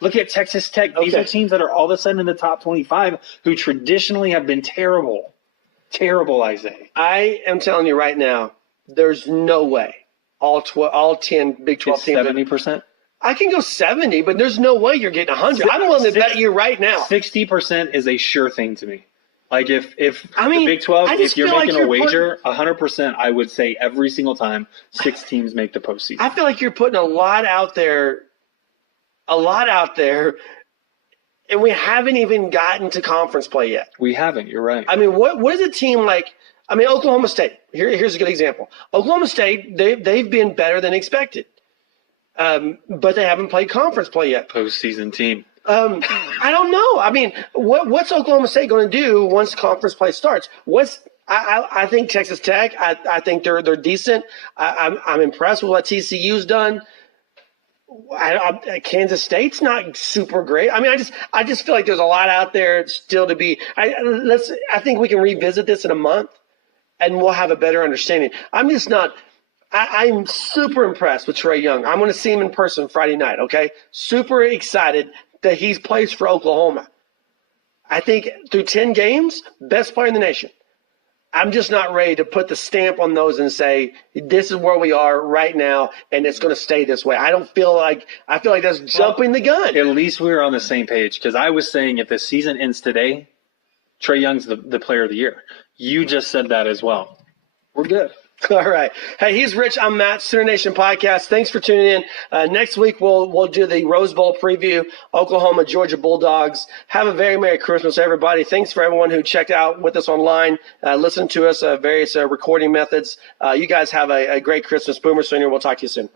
Look at Texas Tech. These are teams that are all of a sudden in the top 25 who traditionally have been terrible. Terrible, Isaiah. I am telling you right now, there's no way all 10 Big 12 teams. 70%? I can go 70, but there's no way you're getting 100. I'm willing to bet you right now. 60% is a sure thing to me. Like if the Big 12, if you're making a wager, 100%, I would say every single time 6 teams make the postseason. I feel like you're putting a lot out there, and we haven't even gotten to conference play yet. We haven't. You're right. I mean, what is a team like? I mean, Oklahoma State. Here's a good example. Oklahoma State, they've been better than expected, but they haven't played conference play yet. Postseason team. I don't know. I mean, what's Oklahoma State going to do once conference play starts? I think Texas Tech. I think they're decent. I'm impressed with what TCU's done. Kansas State's not super great. I mean, I just feel like there's a lot out there still to be. I think we can revisit this in a month, and we'll have a better understanding. I'm just not. I'm super impressed with Trae Young. I'm going to see him in person Friday night. Okay, super excited that he plays for Oklahoma. I think through 10 games, best player in the nation. I'm just not ready to put the stamp on those and say, this is where we are right now, and it's going to stay this way. I feel like that's jumping the gun. At least we're on the same page, because I was saying if the season ends today, Trae Young's the player of the year. You just said that as well. We're good. All right. Hey, he's Rich. I'm Matt, Sooner Nation Podcast. Thanks for tuning in. Next week, we'll do the Rose Bowl preview, Oklahoma, Georgia Bulldogs. Have a very Merry Christmas, everybody. Thanks for everyone who checked out with us online, listened to us, various recording methods. You guys have a great Christmas. Boomer Sooner. We'll talk to you soon.